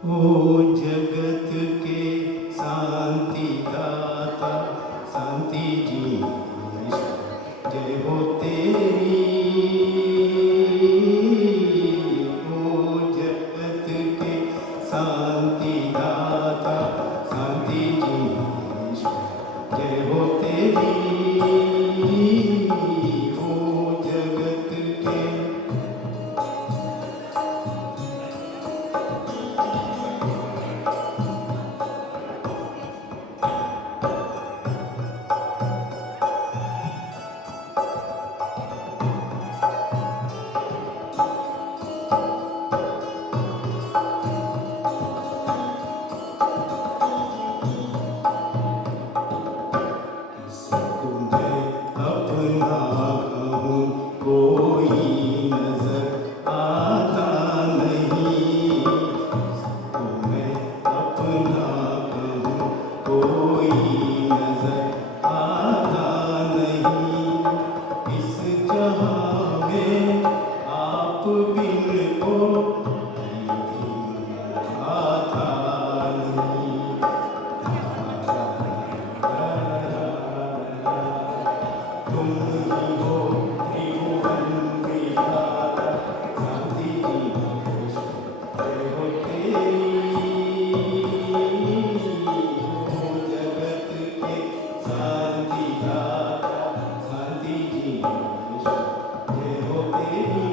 ओ जगत के शांति दाता शांति जी जय हो तेरी। ओ जगत के शांति दाता शांति जी जय हो तेरी। ओ जगत के तुम्हें अपना कहूँ कोई नजर आता नहीं। तुम्हें अपना कहूँ कोई नजर आता नहीं। इस जहाँ में आप बिन को आता नहीं। तुम ही हो त्रिभुवन विधाता शांति की जय हो तेरी। हो जगत के शांति दाता शांति की जय हो तेरी।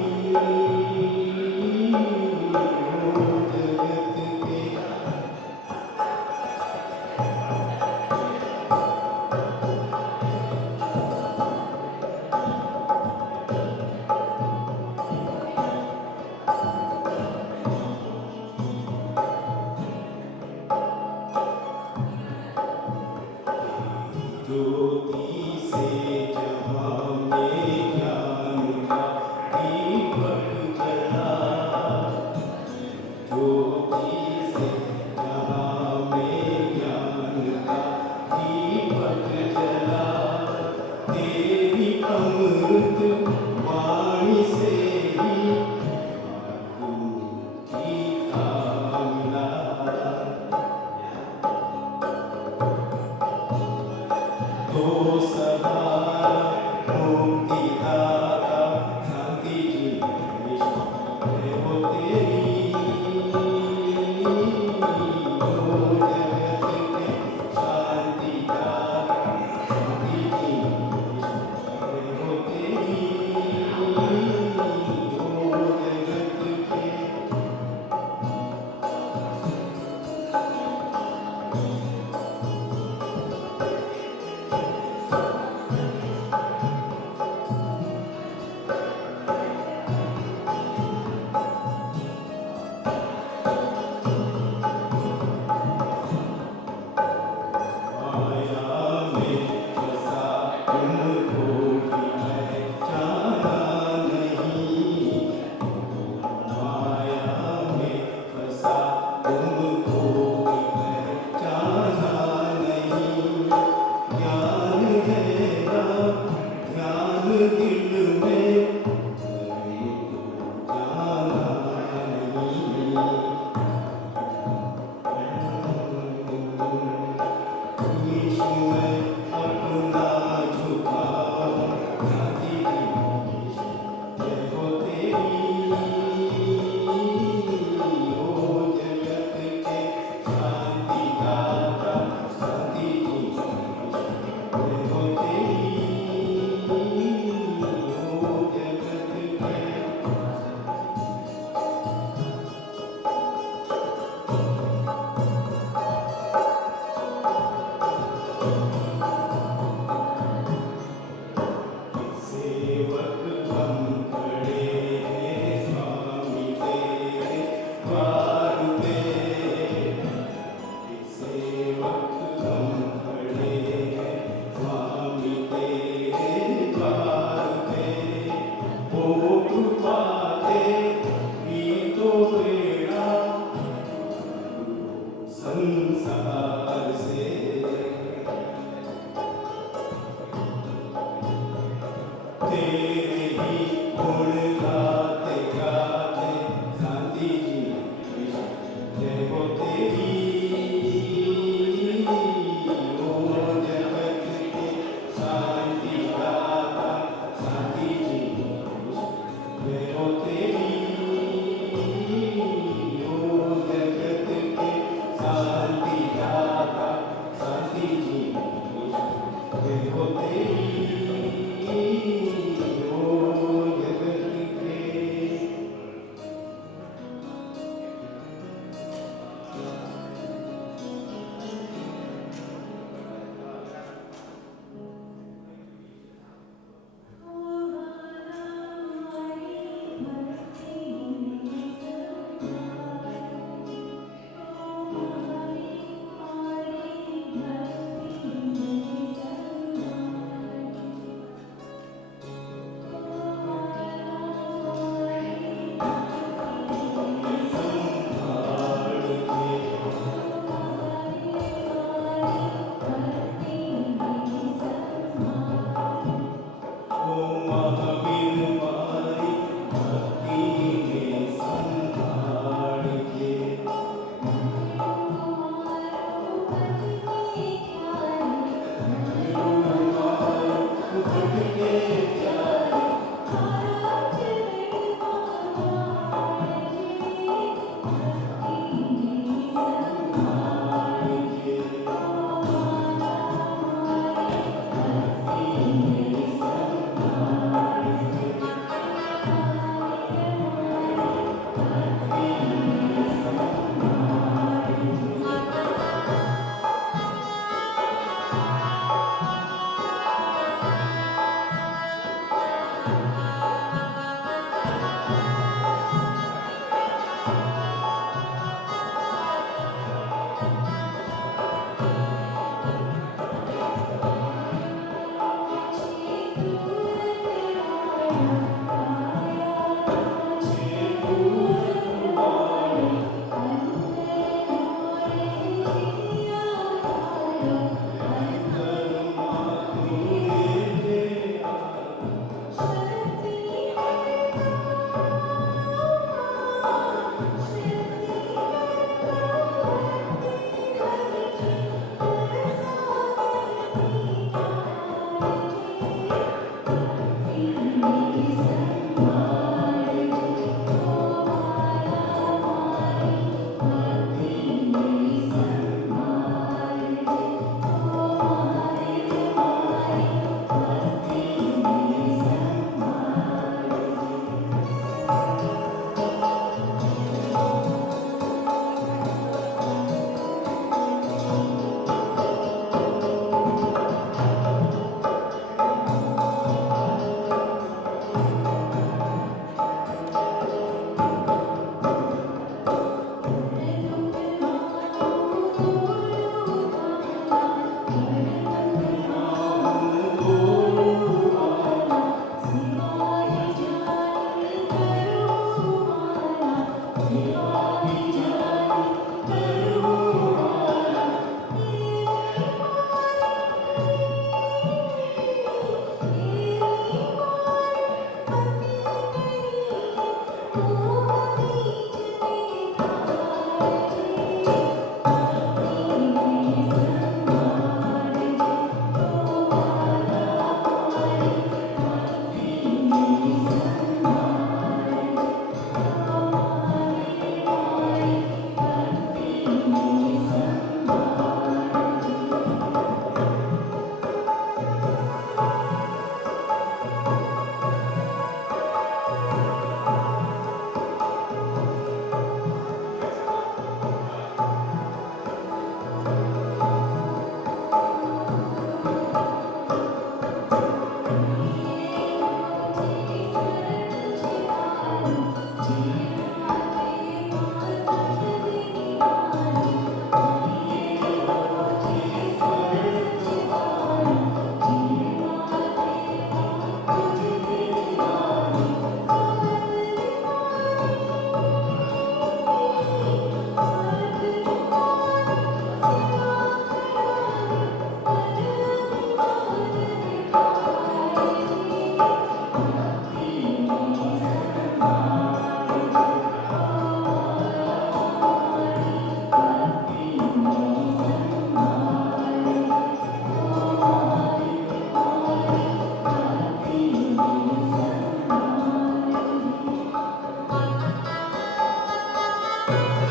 ઉજળ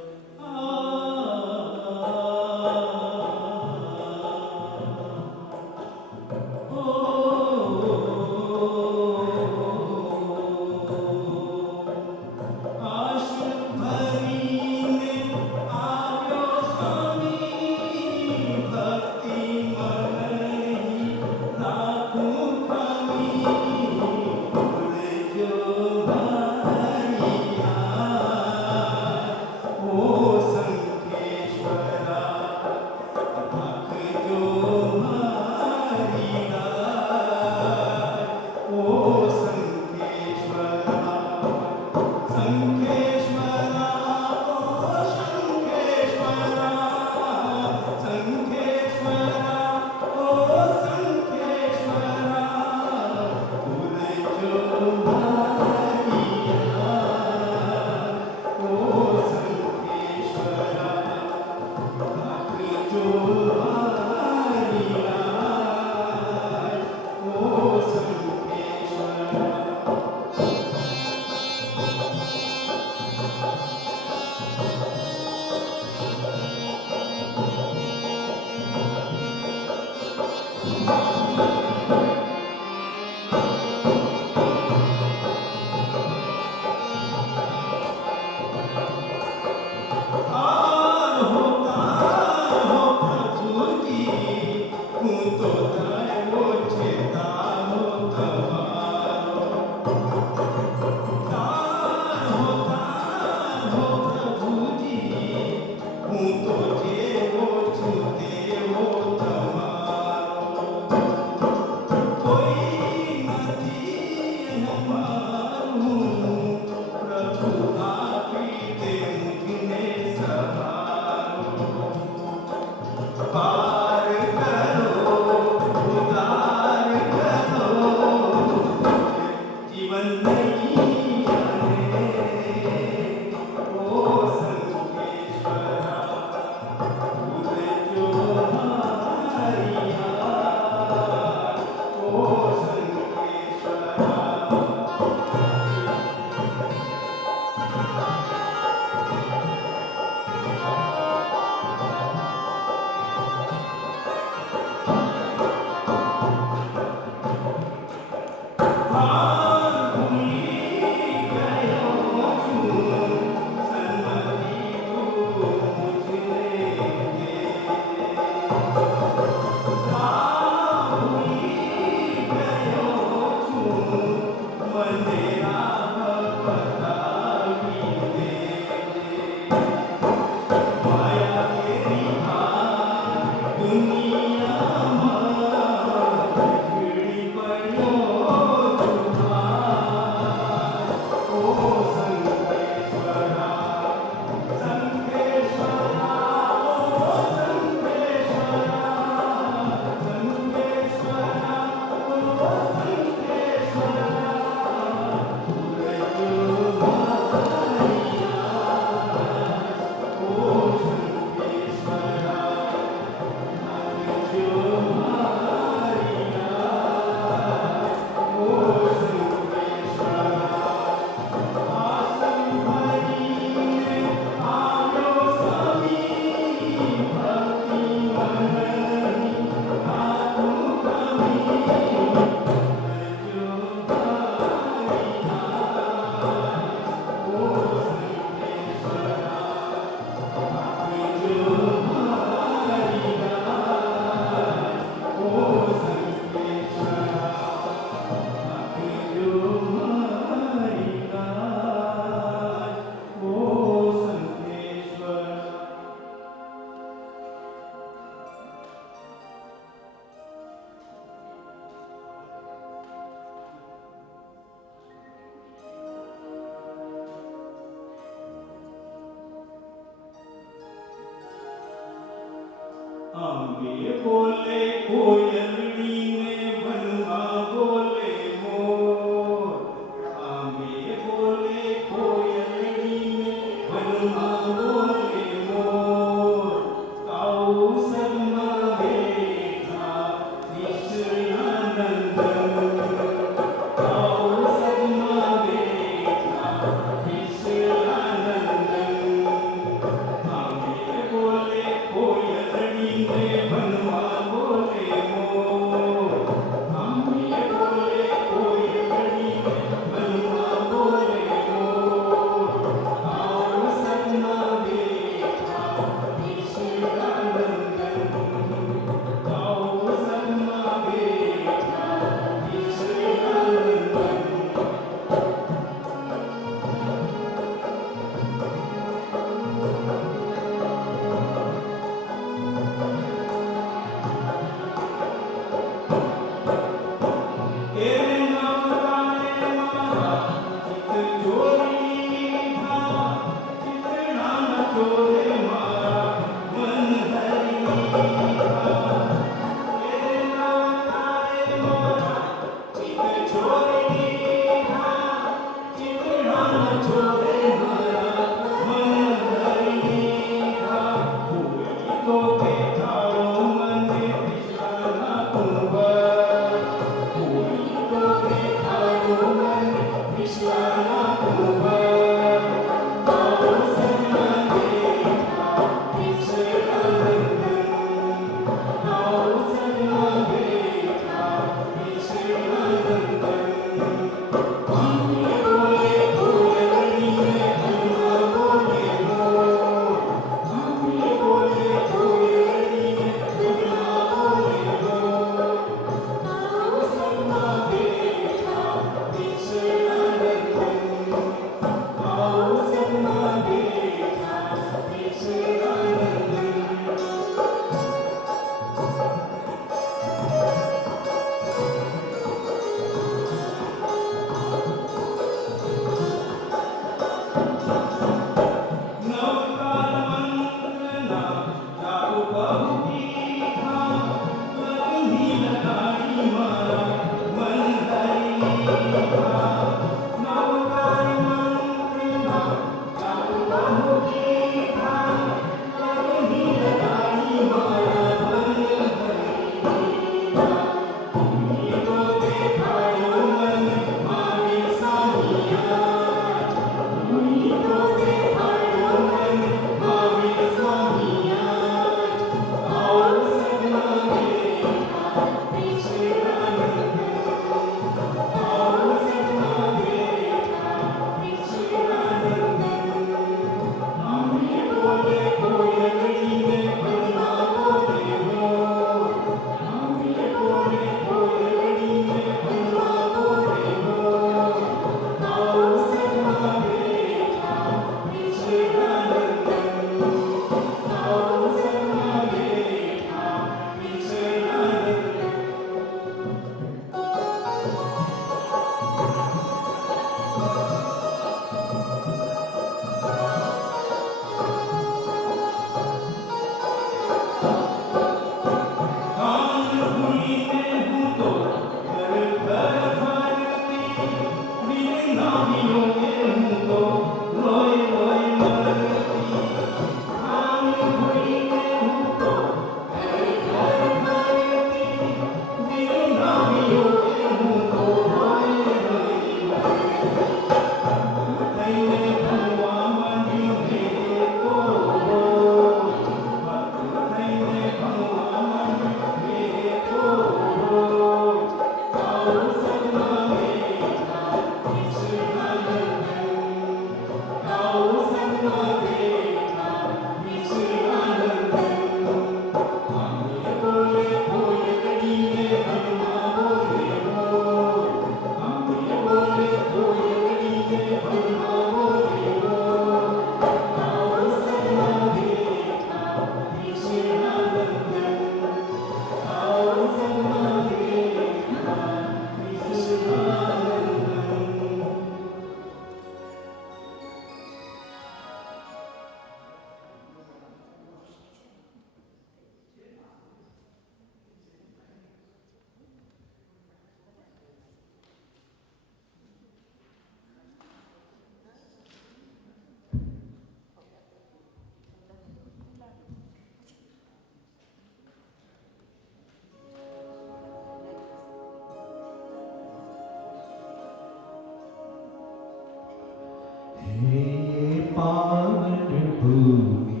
ये पावन भूमि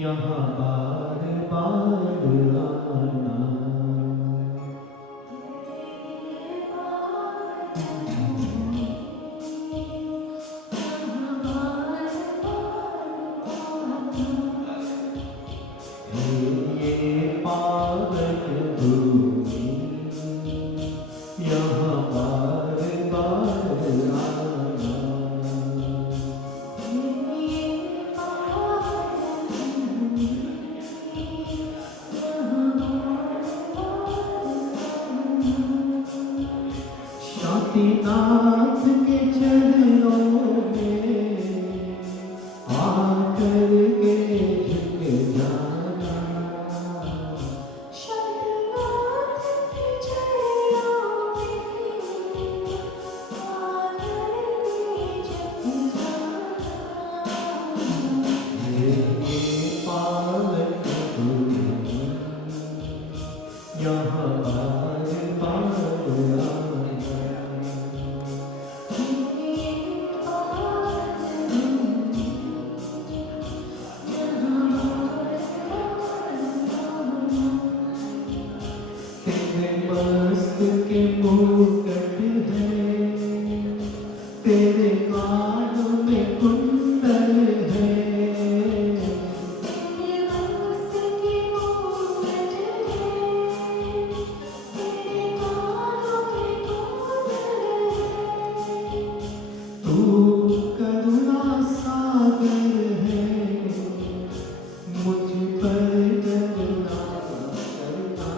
यहाँ बार बार आना। ये पावन भूमि यहाँ बार बार आना। शांतिनाथ के चरणों में आकर के झुक जाना। शांतिनाथ के चरणों में आकर के झुक जाना। ये पावन भूमि यहाँ बार बार आना। तेरे मस्त के मुकुट है, तेरे कानों में कुंडल है। तेरे मस्त के मुकुट है, तेरे कानों में कुंडल है। तू करुणा सागर है, मुझ पर करुणा करना।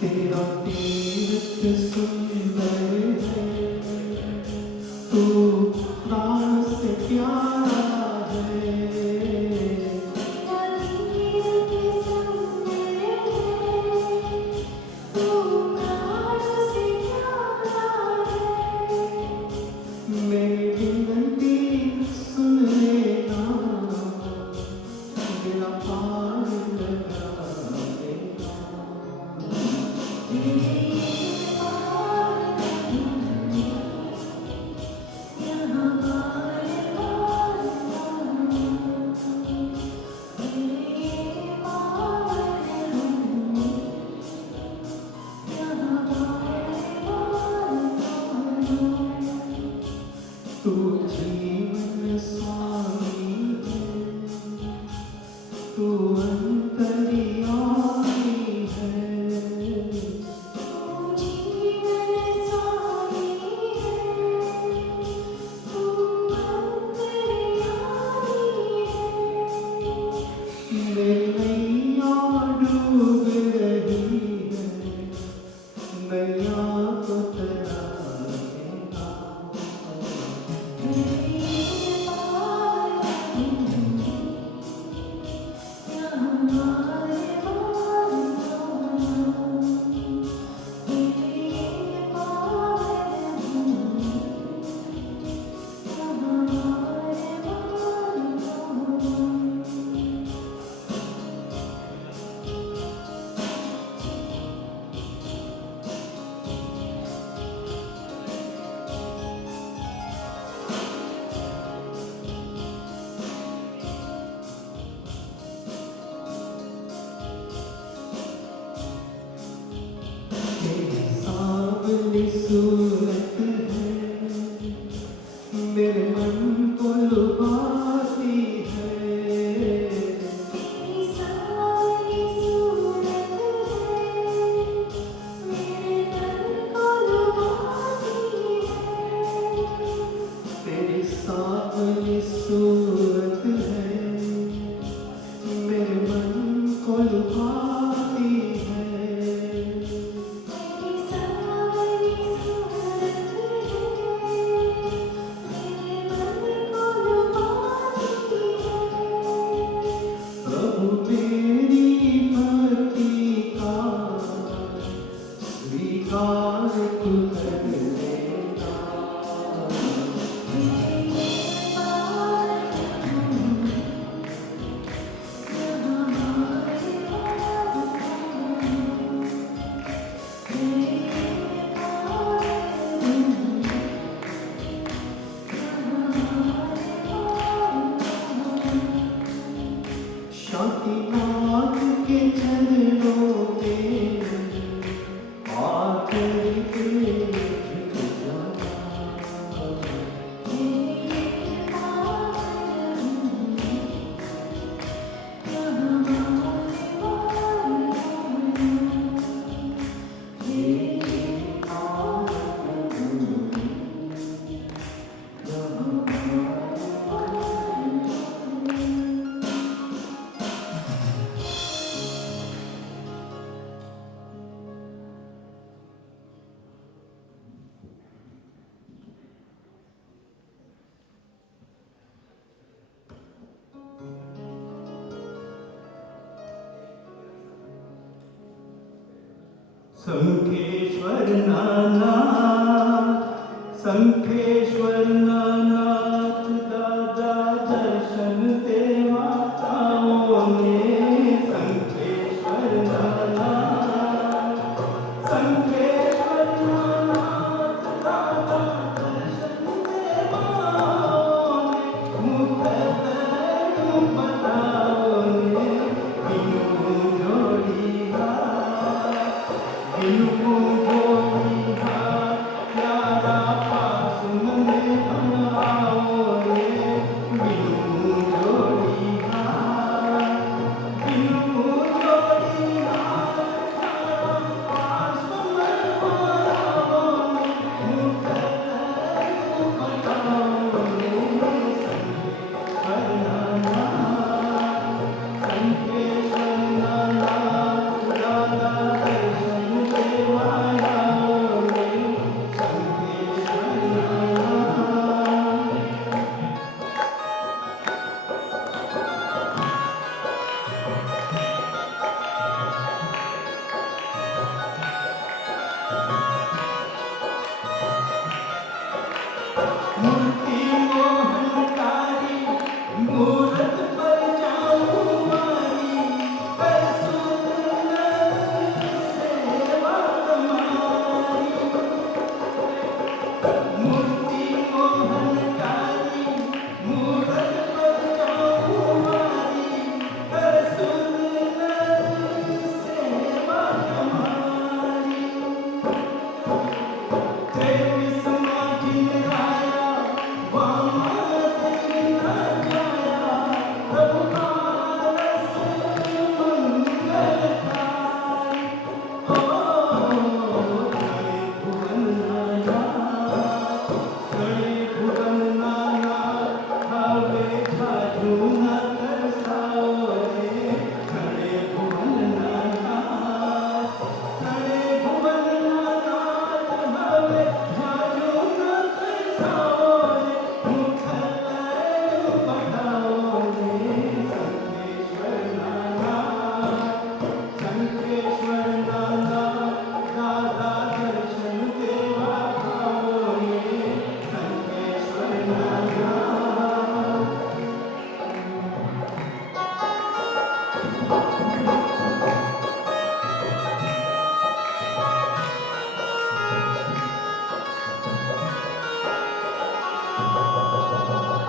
तेरा तीर्थ सुंदर है, तू प्राण से प्यारा है। तेरा तीर्थ सुंदर है, तू प्राण से प्यारा है। मेरी विनती सुन लेना, मेरा पार लगा देना। तू जीवन स्वामी है, तू अंतर्यामी है। मेरी नैया डूब रही है, नैया को तरा देना। तेरी सांवली सूरत है, मेरे मन को लुभाती है। तेरी सारी सूरत है, मेरे मन को लुभाती है। तेरी सांवली सूरत है, मेरे मन को लुभाती है। तेरी सारी सूरत है, मेरे मन को लुभाती है। प्रभु मेरी भक्ति का नाथ के चरणों पे आकर के झुक जाना। संखेश्वर नाथ, संखेश्वर नाथ दादा दर्शन देवा आओ ने। संखेश्वर नाथ, संखेश्वर नाथ दादा दर्शन देवा आओ ने। मुख तनु बताओ ने, बिनु जोड़ी हाथ, बिनु जोड़ी हाथ, प्यारा पास मने बनाओ रे। बिनु जोड़ी हाथ, बिनु जोड़ी हाथ, प्यारा पास मने बनाओ रे। मुख तनु बताओ रे। संखेश्वर नाथ, संखेश्वर नाथ दादा दर्शन देवा आओ रे। संखेश्वर नाथ, मूर्ति मोहनकारी, मूरत पर जाऊं मारी। कर सुंदर सेवा तुम्हारी। मूर्ति मोहनकारी, मूरत पर जाऊं मारी। कर सुंदर सेवा तुम्हारी। तेविस माजिन राया, वामा दिन जाया। प्रभु पारस मंगलकारी। ओ गणे भुवन नायक, गणे भुवन नायक, हवे झाझू न तरसाओ रे। गणे भुवन नायक, गणे भुवन नायक, हवे झाझू न तरसाओ रे। मुख तनु बताओ रे। संखेश्वर नाथ, संखेश्वर नाथ दादा दर्शन देवा आओ रे। संखेश्वर नाथ,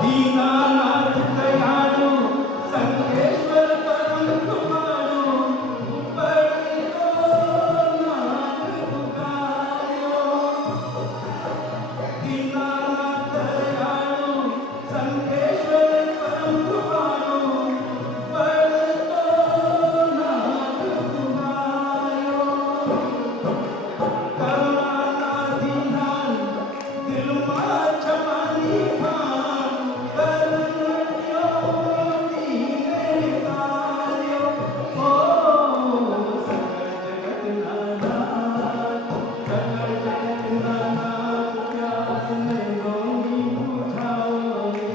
दीनानाथ दयालु, संखेश्वर परम कृपालु। पड़ी तो नाथ पुकारो। दीनानाथ दयालु, संखेश्वर परम कृपालु। पड़ी तो नाथ पुकारो। करुणा दीनान, दिल में छपानी भान। करुणियो दीने तार्यो। ओ सकल जगत नाथ, सकल जगत नाथ, प्यास में रोगी बुझाओ रे।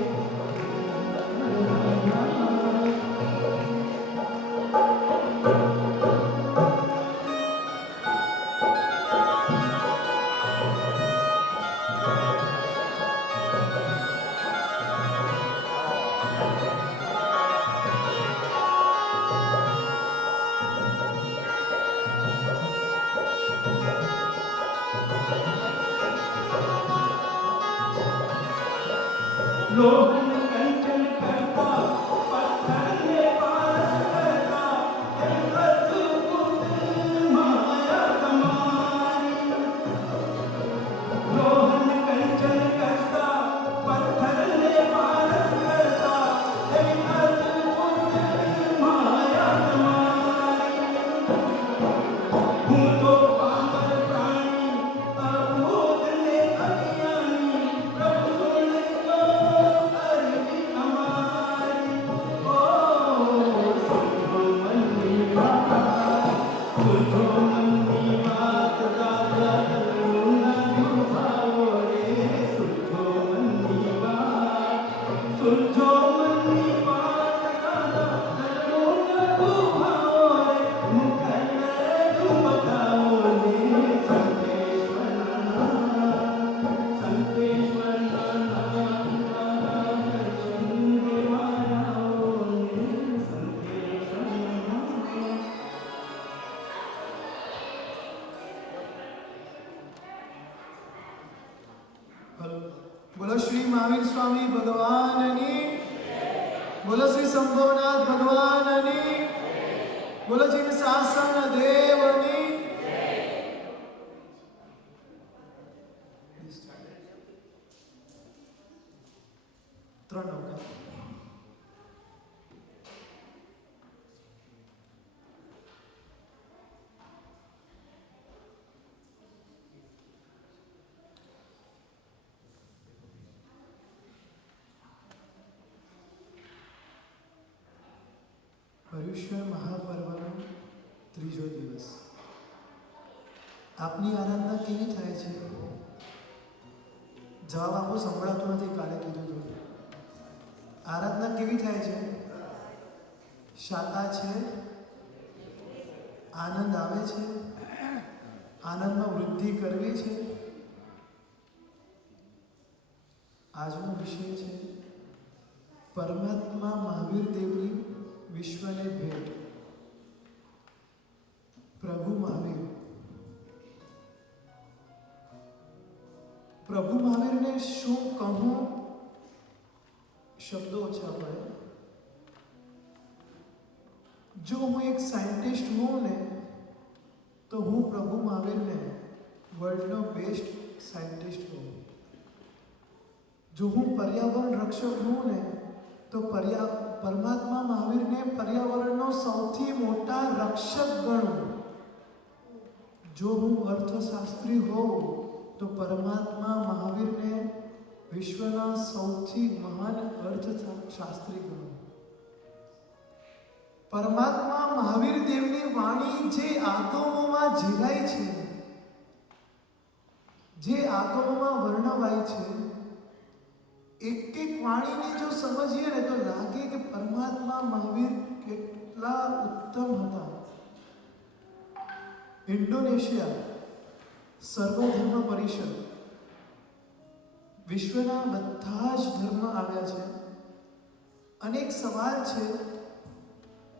लोहन कंचन करता, पत्थर में पारस करता। શ્રી મહાવીર સ્વામી ભગવાનની, બોલો શ્રી સંભવનાથ ભગવાનની, બોલો જીન શાસન દેવની. ત્રણ નૌકા. પર્યુષણ મહાપર્વનો ત્રીજો દિવસ. આપની આરાધના કેવી થાય છે? જવાબ આપો. સંભળાતો નથી. કાલે કીધું હતું. આરાધના કેવી થાય છે? શાતા છે? આનંદ આવે છે? આનંદમાં વૃદ્ધિ કરવી છે? આજનો વિષય છે પરમાત્મા મહાવીર દેવની વિશ્વને ભેટ. પ્રભુ મહાવીર. પ્રભુ મહાવીરને શું કહું? શબ્દો ઓછા પડે. જો હું એક સાયન્ટિસ્ટ હોઉં ને તો હું પ્રભુ મહાવીરને વર્લ્ડનો બેસ્ટ સાયન્ટિસ્ટ હોઉં. જો હું પર્યાવરણ રક્ષક હોઉં ને તો પરમાત્મા મહાવીરને પર્યાવરણનો સૌથી મોટા રક્ષક ગણું. જો હું અર્થશાસ્ત્રી હોઉં તો પરમાત્મા મહાવીરને વિશ્વના સૌથી મહાન અર્થશાસ્ત્રી ગણું. પરમાત્મા મહાવીર દેવની વાણી જે આગમોમાં ઝીલાય છે, જે આગમોમાં વર્ણવાય છે, એક એક વાણીને જો સમજીએ ને તો લાગે કે પરમાત્મા મહાવીર કેટલા ઉત્તમ હતા. ઇન્ડોનેશિયા સર્વધર્મ પરિષદ, વિશ્વના બધા જ ધર્મ આવ્યા છે. અને એક સવાલ છે,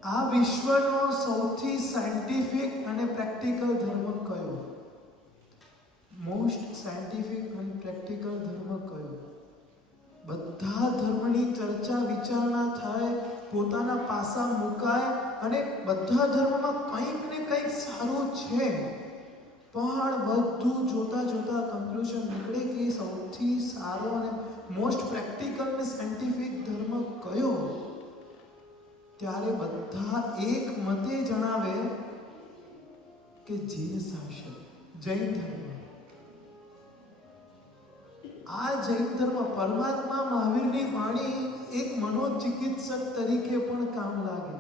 આ વિશ્વનો સૌથી સાયન્ટિફિક અને પ્રેક્ટિકલ ધર્મ કયો? મોસ્ટ સાયન્ટિફિક અને પ્રેક્ટિકલ ધર્મ કયો? બધા ધર્મની ચર્ચા વિચારણા થાય, પોતાના પાસા મુકાય અને બધા ધર્મમાં કંઈક ને કંઈક સારું છે, પણ બધું જોતા જોતા કન્ક્લુઝન નીકળે કે સૌથી સારો અને મોસ્ટ પ્રેક્ટિકલ અને સાયન્ટિફિક ધર્મ કયો? ત્યારે બધા એક મતે જણાવે કે જીન શાસન, જૈન ધર્મ. આ જૈન ધર્મ પરમાત્મા મહાવીરની વાણી એક મનોચિકિત્સક તરીકે પણ કામ લાગે.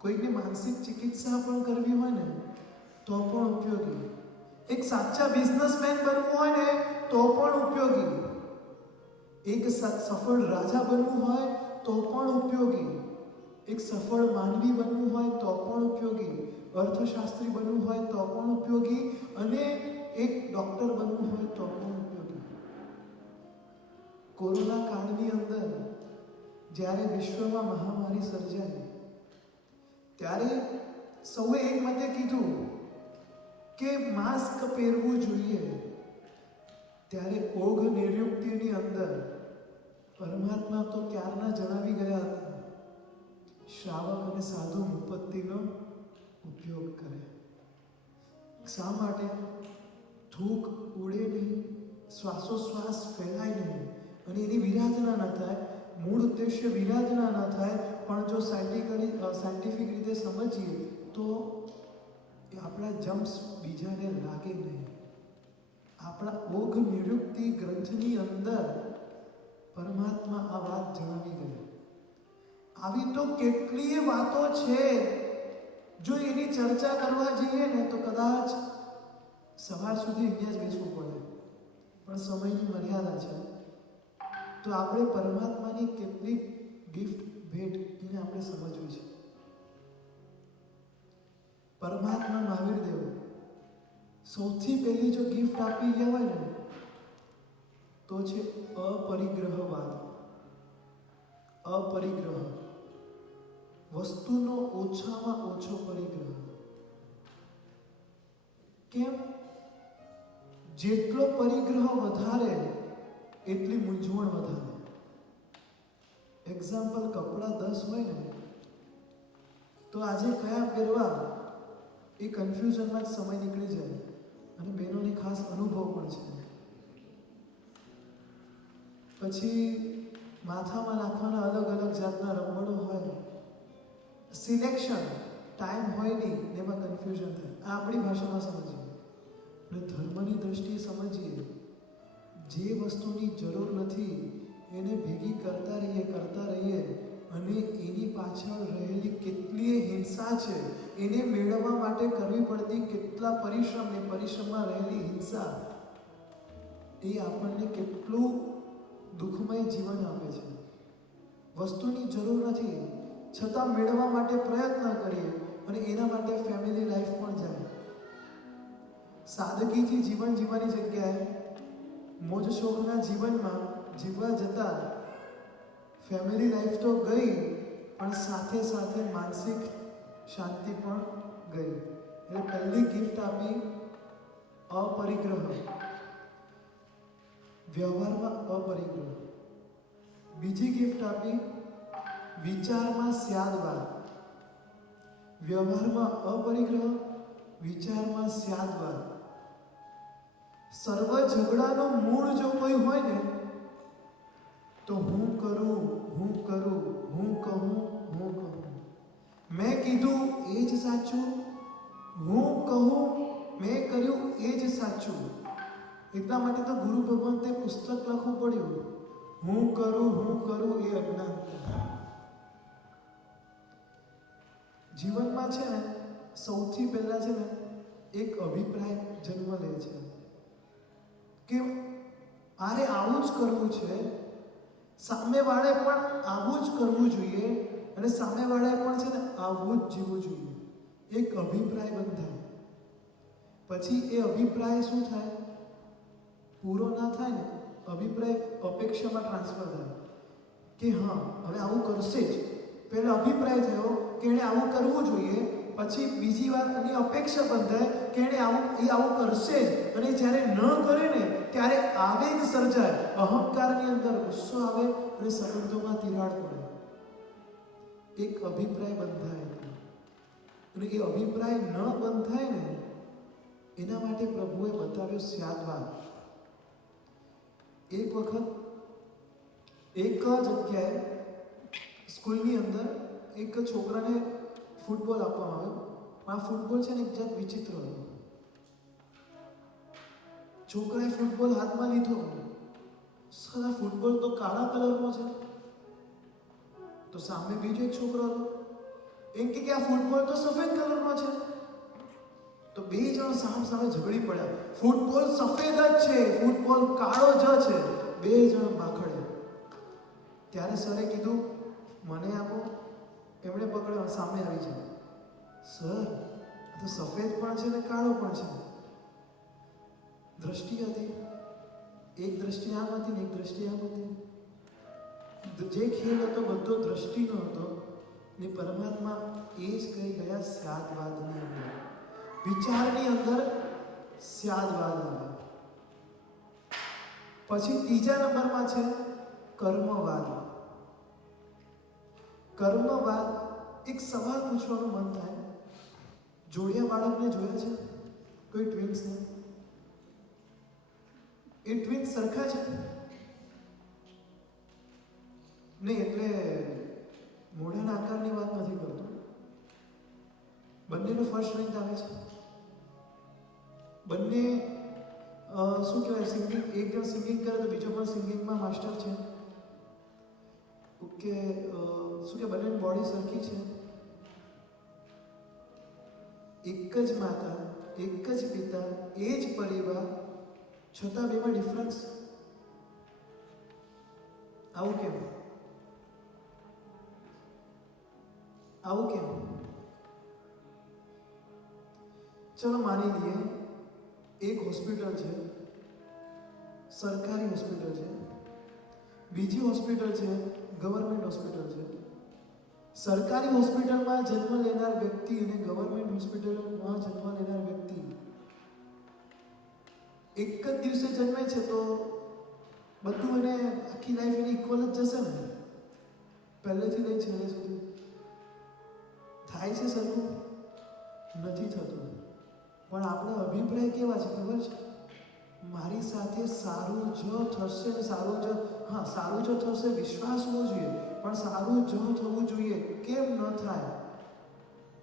કોઈકની માનસિક ચિકિત્સા પણ કરવી હોય ને તો પણ ઉપયોગી. એક સાચા બિઝનેસમેન બનવું હોય ને તો પણ ઉપયોગી. એક સફળ રાજા બનવું હોય તો પણ ઉપયોગી. એક સફળ માનવી બનવું હોય તો પણ ઉપયોગી. અર્થશાસ્ત્રી બનવું હોય તો પણ ઉપયોગી. અને એક ડૉક્ટર બનવું હોય તો પણ ઉપયોગી. કોરોના કાળની અંદર જ્યારે વિશ્વમાં મહામારી સર્જાઈ ત્યારે સૌએ એક મતે કીધું કે માસ્ક પહેરવું જોઈએ. ત્યારે ઓઘ નિર્યુક્તિની અંદર પરમાત્મા તો ક્યારના જણાવી ગયા હતા, શ્રાવક અને સાધુ મુપત્તિનો ઉપયોગ કરે. શા માટે? થૂક ઉડે નહીં, શ્વાસોશ્વાસ ફેલાય નહીં અને એની વિરાધના ન થાય. મૂળ ઉદ્દેશ્ય વિરાધના ન થાય, પણ જો સાયન્ટિફિક રીતે સમજીએ તો એ આપણા જમ્સ બીજાને લાગે નહીં. આપણા ઓઘ નિરુક્તિ ગ્રંથની અંદર પરમાત્મા આ વાત જણાવી ગયા. આવી તો કેટલીય વાતો છે, જો એની ચર્ચા કરવા જઈએ ને તો કદાચ સવાર સુધી અહીંયા જ બેસવું પડે, પણ સમયની મર્યાદા છે. તો આપણે પરમાત્માની કેટલીક ગિફ્ટ ભેટ એને આપણે સમજવી છે. પરમાત્મા મહાવીર દેવ સૌથી પહેલી જો ગિફ્ટ આપી ગયા હોય ને તો છે અપરિગ્રહવાદ. અપરિગ્રહ, વસ્તુનો ઓછામાં ઓછો પરિગ્રહ. કેમ? જેટલો પરિગ્રહ વધારે એટલી મૂંઝવણ વધારે. એક્ઝામ્પલ, કપડાં 10 હોય ને તો આજે કયા પહેરવા એ કન્ફ્યુઝનમાં જ સમય નીકળી જાય. અને બહેનોને ખાસ અનુભવ પણ છે. પછી માથામાં નાખવાના અલગ અલગ જાતના રબડો હોય, સિલેક્શન ટાઈમ હોય નહીં ને એમાં કન્ફ્યુઝન થાય. આ આપણી ભાષામાં સમજીએ અને ધર્મની દ્રષ્ટિએ સમજીએ. જે વસ્તુની જરૂર નથી એને ભેગી કરતા રહીએ અને એની પાછળ રહેલી કેટલીય હિંસા છે, એને મેળવવા માટે કરવી પડતી કેટલા પરિશ્રમ, ને પરિશ્રમમાં રહેલી હિંસા એ આપણને કેટલું દુઃખમય જીવન આપે છે. વસ્તુની જરૂર નથી છતાં મેળવવા માટે પ્રયત્ન કરીએ અને એના માટે ફેમિલી લાઈફ પણ જાય. સાદગીથી જીવન જીવવાની જગ્યાએ મોજ શોખના જીવનમાં જીવવા જતાં ફેમિલી લાઈફ તો ગઈ પણ સાથે સાથે માનસિક શાંતિ પણ ગઈ. એટલે પહેલી ગિફ્ટ આપી અપરિગ્રહ, વ્યવહારમાં અપરિગ્રહ. બીજી ગિફ્ટ આપી વિચારમાં સ્યાદવાદ. વ્યવહારમાં અપરિગ્રહ, વિચારમાં સ્યાદવાદ. સર્વ ઝઘડાનો મૂળ જો કોઈ હોય ને તો હું કરું, હું કહું, હું કહું. મેં કીધું એ જ સાચું, હું કહું મેં કર્યું એ જ સાચું. એટલા માટે તો ગુરુ ભગવંતે પુસ્તક લખવું પડ્યું, હું કરું એ અજ્ઞાનતા. જીવનમાં છે ને સૌથી પહેલા છે ને એક અભિપ્રાય જન્મ લે છે કે આરે આવું જ કરવું છે, સામેવાળે પણ આવું જ કરવું જોઈએ અને સામેવાળે પણ છે ને આવું જ જીવવું જોઈએ. એક અભિપ્રાય બંધાય. પછી એ અભિપ્રાય શું થાય? પૂરો ના થાય ને અભિપ્રાય અપેક્ષામાં ટ્રાન્સફર થાય કે હા હવે આવું કરશે જ. પહેલો અભિપ્રાય થયો કે એણે આવું કરવું જોઈએ, પછી બીજી વાર એની અપેક્ષા બંધાય કે એણે આવું કરશે જ, અને જ્યારે ન કરે ને ત્યારે આવેગ સર્જાય, અહંકારની અંદર ગુસ્સો આવે અને સંબંધોમાં તિરાડ પડે. એક અભિપ્રાય બંધાય અને એ અભિપ્રાય ન બંધાય ને એના માટે પ્રભુએ બતાવ્યો સ્યાદવાદ. એક વખત એક જગ્યાએ સ્કૂલની અંદર એક છોકરાને ફૂટબોલ આપવામાં આવ્યો. આ ફૂટબોલ છે ને એક જાત વિચિત્ર હતો. છોકરાએ ફૂટબોલ હાથમાં લીધો. સાલા ફૂટબોલ તો કાળા કલરનો છે. તો સામે બીજો એક છોકરો હતો, એમ કે આ ફૂટબોલ તો સફેદ કલરનો છે. તો બે જણ સામે ઝઘડી પડ્યા. ફૂટબોલ સફેદ જ છે, ફૂટબોલ કાળો જ છે. બે જણ બાખડે. ત્યારે સરે કીધું મને આપો. એમણે પકડ્યો, સામે આવી જાય. સર આ તો સફેદ પણ છે ને કાળો પણ છે. દ્રષ્ટિ હતી, એક દ્રષ્ટિ આમ હતી ને એક દ્રષ્ટિ આમ હતી. જે ખેલ હતો બધો દ્રષ્ટિનો હતો ને પરમાત્મા એ જ કહી ગયા સ્યાદવાદની અંદર. વિચારની અંદર સ્યાદવાદ આવે. પછી ત્રીજા નંબરમાં છે કર્મવાદ. કર્મવાદ એક સવાલ પૂછવાનું મન થાય. જોડિયા બાળકને જોયા છે કોઈ ટ્વિન્સને? એ ટ્વિન્સ સરખા છે નહીં, એટલે મોઢાના આકારની વાત નથી કરતો. બંનેનો ફર્સ્ટ રેન્ક આવે છે. બંને શું કહેવાય, સિંગિંગ, એક જણ સિંગિંગ કરે તો બીજો પણ સિંગિંગમાં માસ્ટર છે. ઓકે, શું કે બંનેની બોડી સરખી છે. એક જ માતા, એક જ પિતા, એ જ પરિવાર, છતાં બેમાં ડિફરન્સ. આવું કેમ? આવું કેમ? ચલો માની લઈએ એક હોસ્પિટલ છે, સરકારી હોસ્પિટલ છે. બીજી હોસ્પિટલ છે ગવર્મેન્ટ હોસ્પિટલ છે. સરકારી હોસ્પિટલમાં જન્મ લેનાર વ્યક્તિ અને ગવર્મેન્ટ હોસ્પિટલમાં જન્મ લેનાર વ્યક્તિ એક જ દિવસે જન્મે છે તો બધું એને આખી લાઈફ એની ઇક્વલ જ જશે ને, પહેલેથી લઈ છેલ્લે સુધી થાય છે સરખું? નથી થતું. પણ આપણો અભિપ્રાય કેવા છે ખબર છે? મારી સાથે સારું જ થશે ને સારું જ, હા સારું જ થશે વિશ્વાસ હોવો જોઈએ, પણ સારું જ થવું જોઈએ. કેમ ન થાય?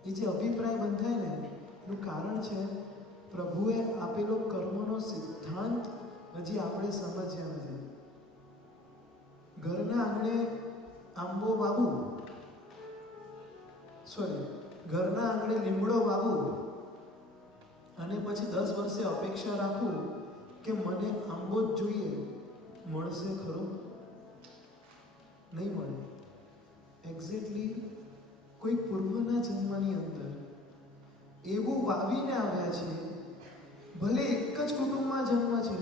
એ જે અભિપ્રાય બંધાય ને એનું કારણ છે પ્રભુએ આપેલો કર્મનો સિદ્ધાંત હજી આપણે સમજ્યા નથી. ઘરના આંગણે આંબો વાવું, ઘરના આંગણે લીમડો વાવું અને પછી 10 વર્ષે અપેક્ષા રાખું કે મને આંબો જ જોઈએ, મળશે ખરો? નહીં મળે. એક્ઝેક્ટલી કોઈ પૂર્વના જન્મની અંદર એવું વાવીને આવ્યા છે, ભલે એક જ કુટુંબમાં જન્મ છે,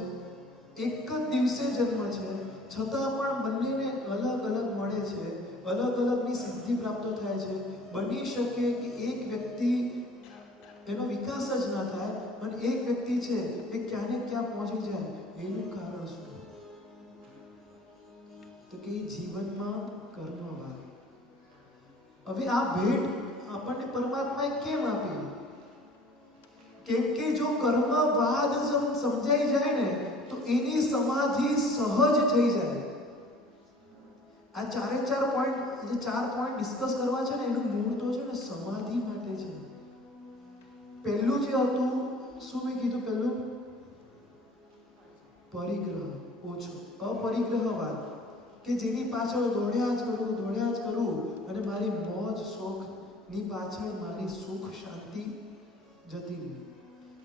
એક જ દિવસે જન્મ છે, છતાં પણ બંનેને અલગ અલગ મળે છે, અલગ અલગની સિદ્ધિ પ્રાપ્ત થાય છે. બની શકે કે એક વ્યક્તિ એનો વિકાસ જ ના થાય અને એક વ્યક્તિ છે એ ક્યાં ને ક્યાં પહોંચી જાય. એનું કારણ શું? તો કે જીવનમાં કર્મ વાવે. હવે આ ભેટ આપણને પરમાત્માએ કેમ આપી? કેમ કે જો કર્મવાદ સમજાઈ જાય ને તો એની સમાધિ સહજ થઈ જાય. આ ચાર પોઈન્ટ ડિસ્કસ કરવા છે ને એનું મૂળ તો છે ને સમાધિ માટે છે. પહેલું જે હતું, શું મેં કીધું? પહેલું પરિગ્રહ ઓછો, અપરિગ્રહવાદ, કે જેની પાછળ દોડ્યા જ કરું અને મારી મોજ શોખની પાછળ મારી સુખ શાંતિ જતી રહી.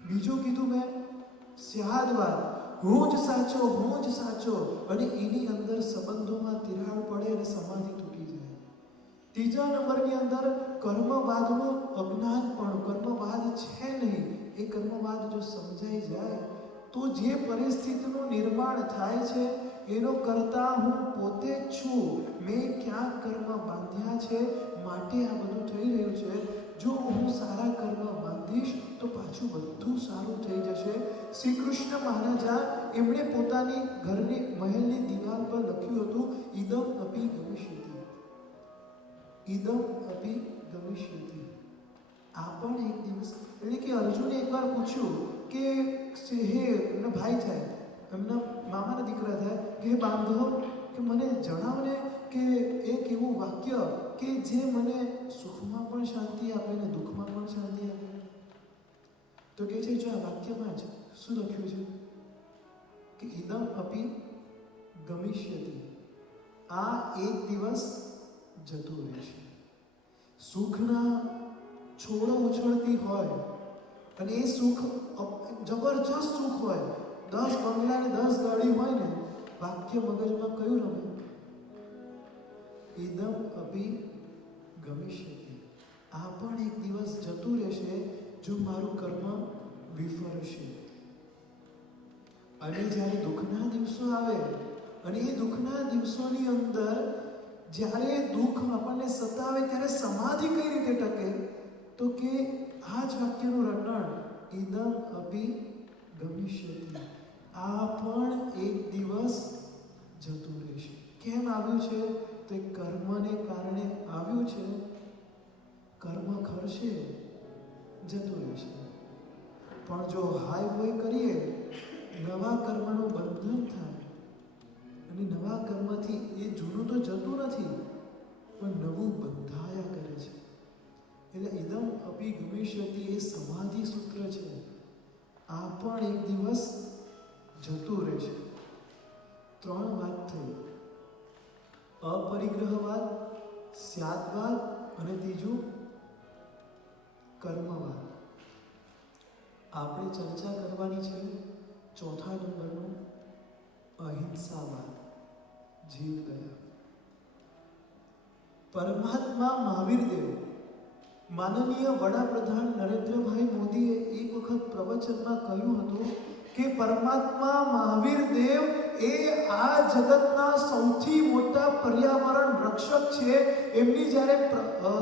બીજું કીધું મેં સ્યાદવાદ, હું જ સાચો અને એની અંદર સંબંધોમાં તિરાડ પડે અને સમાધિ તૂટી જાય. ત્રીજા નંબરની અંદર કર્મવાદનું અજ્ઞાનપણું, કર્મવાદ છે નહીં. એ કર્મવાદ જો સમજાઈ જાય તો જે પરિસ્થિતિનું નિર્માણ થાય છે એનો કરતા હું પોતે જ છું. મેં ક્યાં કર્મ બાંધ્યા છે માટે આ બધું થઈ રહ્યું છે. જો હું સારા કર્મ બાંધીશ તો પાછું બધું સારું થઈ જશે. શ્રી કૃષ્ણ મહારાજા એમણે પોતાની ઘરની મહેલની દિવાલ પર લખ્યું હતું, ઇદમ અપી ગમિષ્યતિ. આ પણ એક દિવસ, એટલે કે અર્જુને એકવાર પૂછ્યું કે હે એમના ભાઈ થાય, એમના મામાના દીકરા થાય કે હે બાંધવ, કે મને જણાવ ને કે એક એવું વાક્ય કે જે મને સુખમાં પણ શાંતિ આપે ને દુઃખમાં પણ શાંતિ આપે. તો કે છે જો આ વાક્યમાં જ શું લખ્યું છે કે ઇદમ અપી ગમિષ્યતિ, આ એક દિવસ જતું રહેશે. સુખના છોડો ઉછળતી હોય અને એ સુખ જબરજસ્ત સુખ હોય, 10 બંગલા ને 10 ગાડી હોય ને, વાક્ય મગજમાં કયું રમે? ઇદમ અપી ગમિષ્યતિ, આ પણ એક દિવસ જતું રહેશે જો મારું કર્મ વિફરશે. અને જ્યારે દુઃખના દિવસો આવે અને એ દુઃખના દિવસોની અંદર જ્યારે દુઃખ આપણને સતાવે ત્યારે સમાધિ કઈ રીતે ટકે? તો કે આ જ વાક્યનું રટણ, ઇદમ અપી ગમિષ્યતિ, આ પણ એક દિવસ જતું રહેશે. કેમ આવ્યું છે? તો એ કર્મને કારણે આવ્યું છે. કર્મ ખરશે, જતું રહેશે. પણ જો હાય કરીએ, નવા કર્મનું બંધન થાય અને નવા કર્મથી એ જૂનું તો જતું નથી પણ નવું બંધાયા કરે છે. એટલે ઇદમ અપી ગમિષ્યતિ એ સમાધિ સૂત્ર છે. આ પણ એક દિવસ જતું રહેશે. 3 વાત થઈ, અપરિગ્રહવાદ, સ્યાદવાદ અને ત્રીજું કર્મવાદ. આપણે ચર્ચા કરવાની છે 4થા નંબરનો અહિંસાવાદ, જીવદયા. પરમાત્મા મહાવીર દેવ, માનનીય વડાપ્રધાન નરેન્દ્રભાઈ મોદીએ એક વખત પ્રવચનમાં કહ્યું હતું કે પરમાત્મા મહાવીર દેવ એ આ જગતના સૌથી મોટા પર્યાવરણ રક્ષક છે. એમની જ્યારે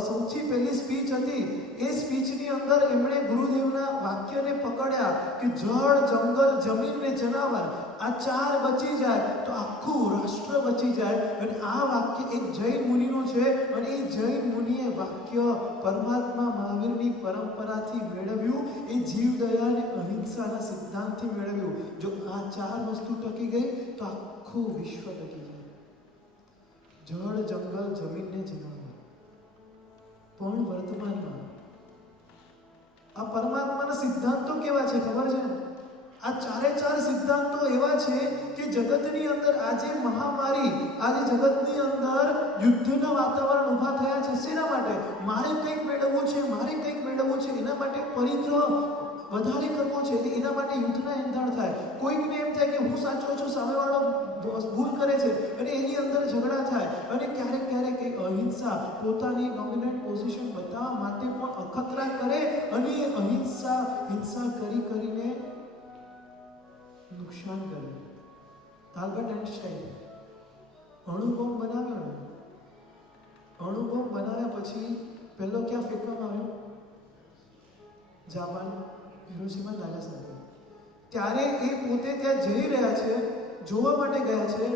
સૌથી પહેલી સ્પીચ હતી, એ સ્પીચની અંદર એમણે ગુરુદેવના વાક્યને પકડ્યા કે જળ, જંગલ, જમીન ને જનાવર આ ચાર બચી જાય તો આખું રાષ્ટ્ર બચી જાય. અને આ વાક્ય એક જૈન મુનિનું છે અને એ જૈન મુનિએ વાક્ય પરમાત્મા મહાવીરની પરંપરાથી મેળવ્યું. એ જીવદયા અને અહિંસાના સિદ્ધાંતથી મેળવ્યું. જો આ ચાર વસ્તુ ટકી ગઈ તો આખું વિશ્વ ટકી જાય. જળ, જંગલ, જમીનને જનાવર. પણ વર્તમાનમાં આ પરમાત્માના સિદ્ધાંતો કેવા છે ખબર છે? આ ચારે ચાર સિદ્ધાંતો એવા છે કે જગતની અંદર આજે મહામારી, આજે જગતની અંદર યુદ્ધના વાતાવરણ ઊભા થયા છે. શેના માટે? મારે કંઈક મેળવવું છે, મારે કંઈક મેળવવું છે, એના માટે પરિગ્રહ વધારે કરવો છે, એના માટે યુદ્ધના એંધાણ થાય. કોઈકને એમ થાય કે હું સાચો છું, સામેવાળો ભૂલ કરે છે અને એની અંદર ઝઘડા થાય. અને ક્યારેક ક્યારેક એ અહિંસા પોતાની ડોમિનન્ટ પોઝિશન બતાવવા માટે પણ અખતરા કરે અને એ હિંસા કરીને નુકસાન કરે. આલ્બર્ટ આઇન્સ્ટાઈન અણુબોમ્બ બનાવ્યો ને, અણુબોમ્બ બનાવ્યા પછી પહેલો ક્યાં ફેંકવામાં આવ્યો? Japan, Hiroshima, Nagasaki. ત્યારે એ પોતે ત્યાં જઈ રહ્યા છે, જોવા માટે ગયા છે.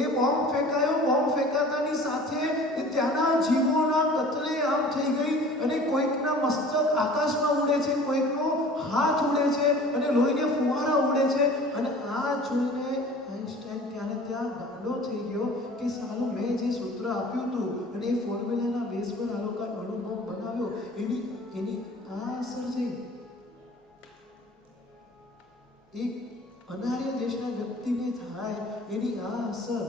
એ બોમ્બ ફેંકાયો. બોમ્બ ફેંકાતાની સાથે એ ત્યાંના જીવોના કત્લેઆમ થઈ ગઈ અને કોઈકના મસ્તક આકાશમાં ઉડે છે, કોઈકનો હાથ ઉડે છે અને લોહીને ફુવારા ઉડે છે. અને આ જોઈને આઇન્સ્ટાઈન ત્યાં ગાંડો થઈ ગયો કે સાલું મેં જે સૂત્ર આપ્યું હતું અને એ ફોર્મ્યુલાના બેઝ પર આ લોકો અણુબોમ્બ બનાવ્યો, એની આ અસર છે. એક અનાર્ય દેશના વ્યક્તિને થાય એની આ અસર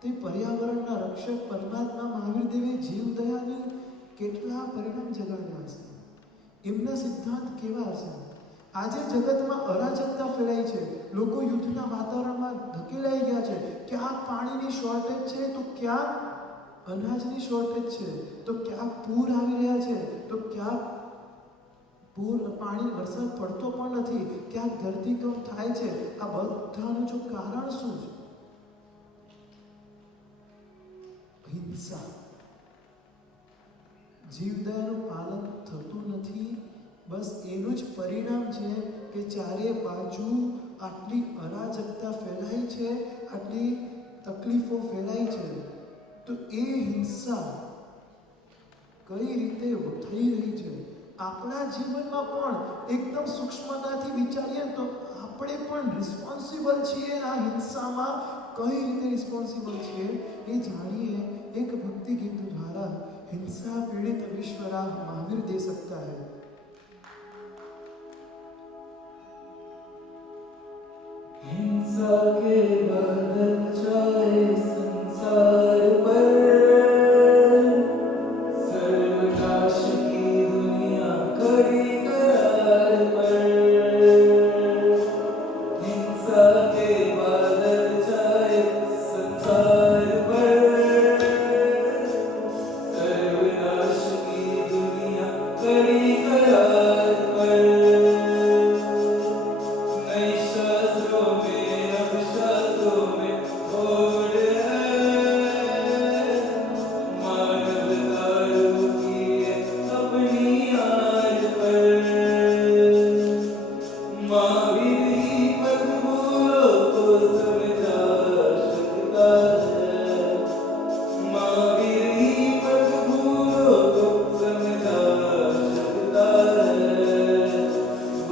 તે પર્યાવરણના રક્ષક પરમાત્મા મહાવીર દેવે જીવદયાની કેટલા પરિણામ જગાડ્યા હશે, એમના સિદ્ધાંત કેવા હશે. આજે જગતમાં અરાજકતા ફેલાઈ છે, લોકો યુદ્ધના વાતાવરણમાં ધકેલાઈ ગયા છે. ક્યાંક પાણીની શોર્ટેજ છે તો ક્યાંક અનાજની શોર્ટેજ છે, તો ક્યાંક પૂર આવી રહ્યા છે, તો ક્યાંક પાણી વરસાદ પડતો પણ નથી, ક્યાંક ધરતીકંપ થાય છે. આ બધાનું જો કારણ શું છે? હિંસા. જીવદયાનું પાલન થતું નથી. બસ એનું જ પરિણામ છે કે ચારે બાજુ આટલી અરાજકતા ફેલાઈ છે, આટલી તકલીફો ફેલાઈ છે. તો એ હિંસા કઈ રીતે થઈ રહી છે આપણા જીવનમાં પણ એકદમ સૂક્ષ્મતાથી વિચારીએ તો આપણે પણ રિસ્પોન્સિબલ છીએ. આ હિંસામાં કઈ રીતે રિસ્પોન્સિબલ છીએ એ જાણીએ એક ભક્તિ ગીત દ્વારા. हिंसा पीड़ित विश्वरा महावीर दे सकता है. हिंसा के बादल छाए संसार पर, सर्वनाश की दुनिया खड़ी करार पर. हिंसा के बादल छाए संसार पर, सर्वनाश की दुनिया खड़ी करार पर. नई शास्त्रों में अब शास्त्रों में होड़ है, मानवता रुकी है अपनी आड़ पर. महावीर ही पगबूलों को समझा सकता है, महावीर ही पगबूलों को समझा सकता है.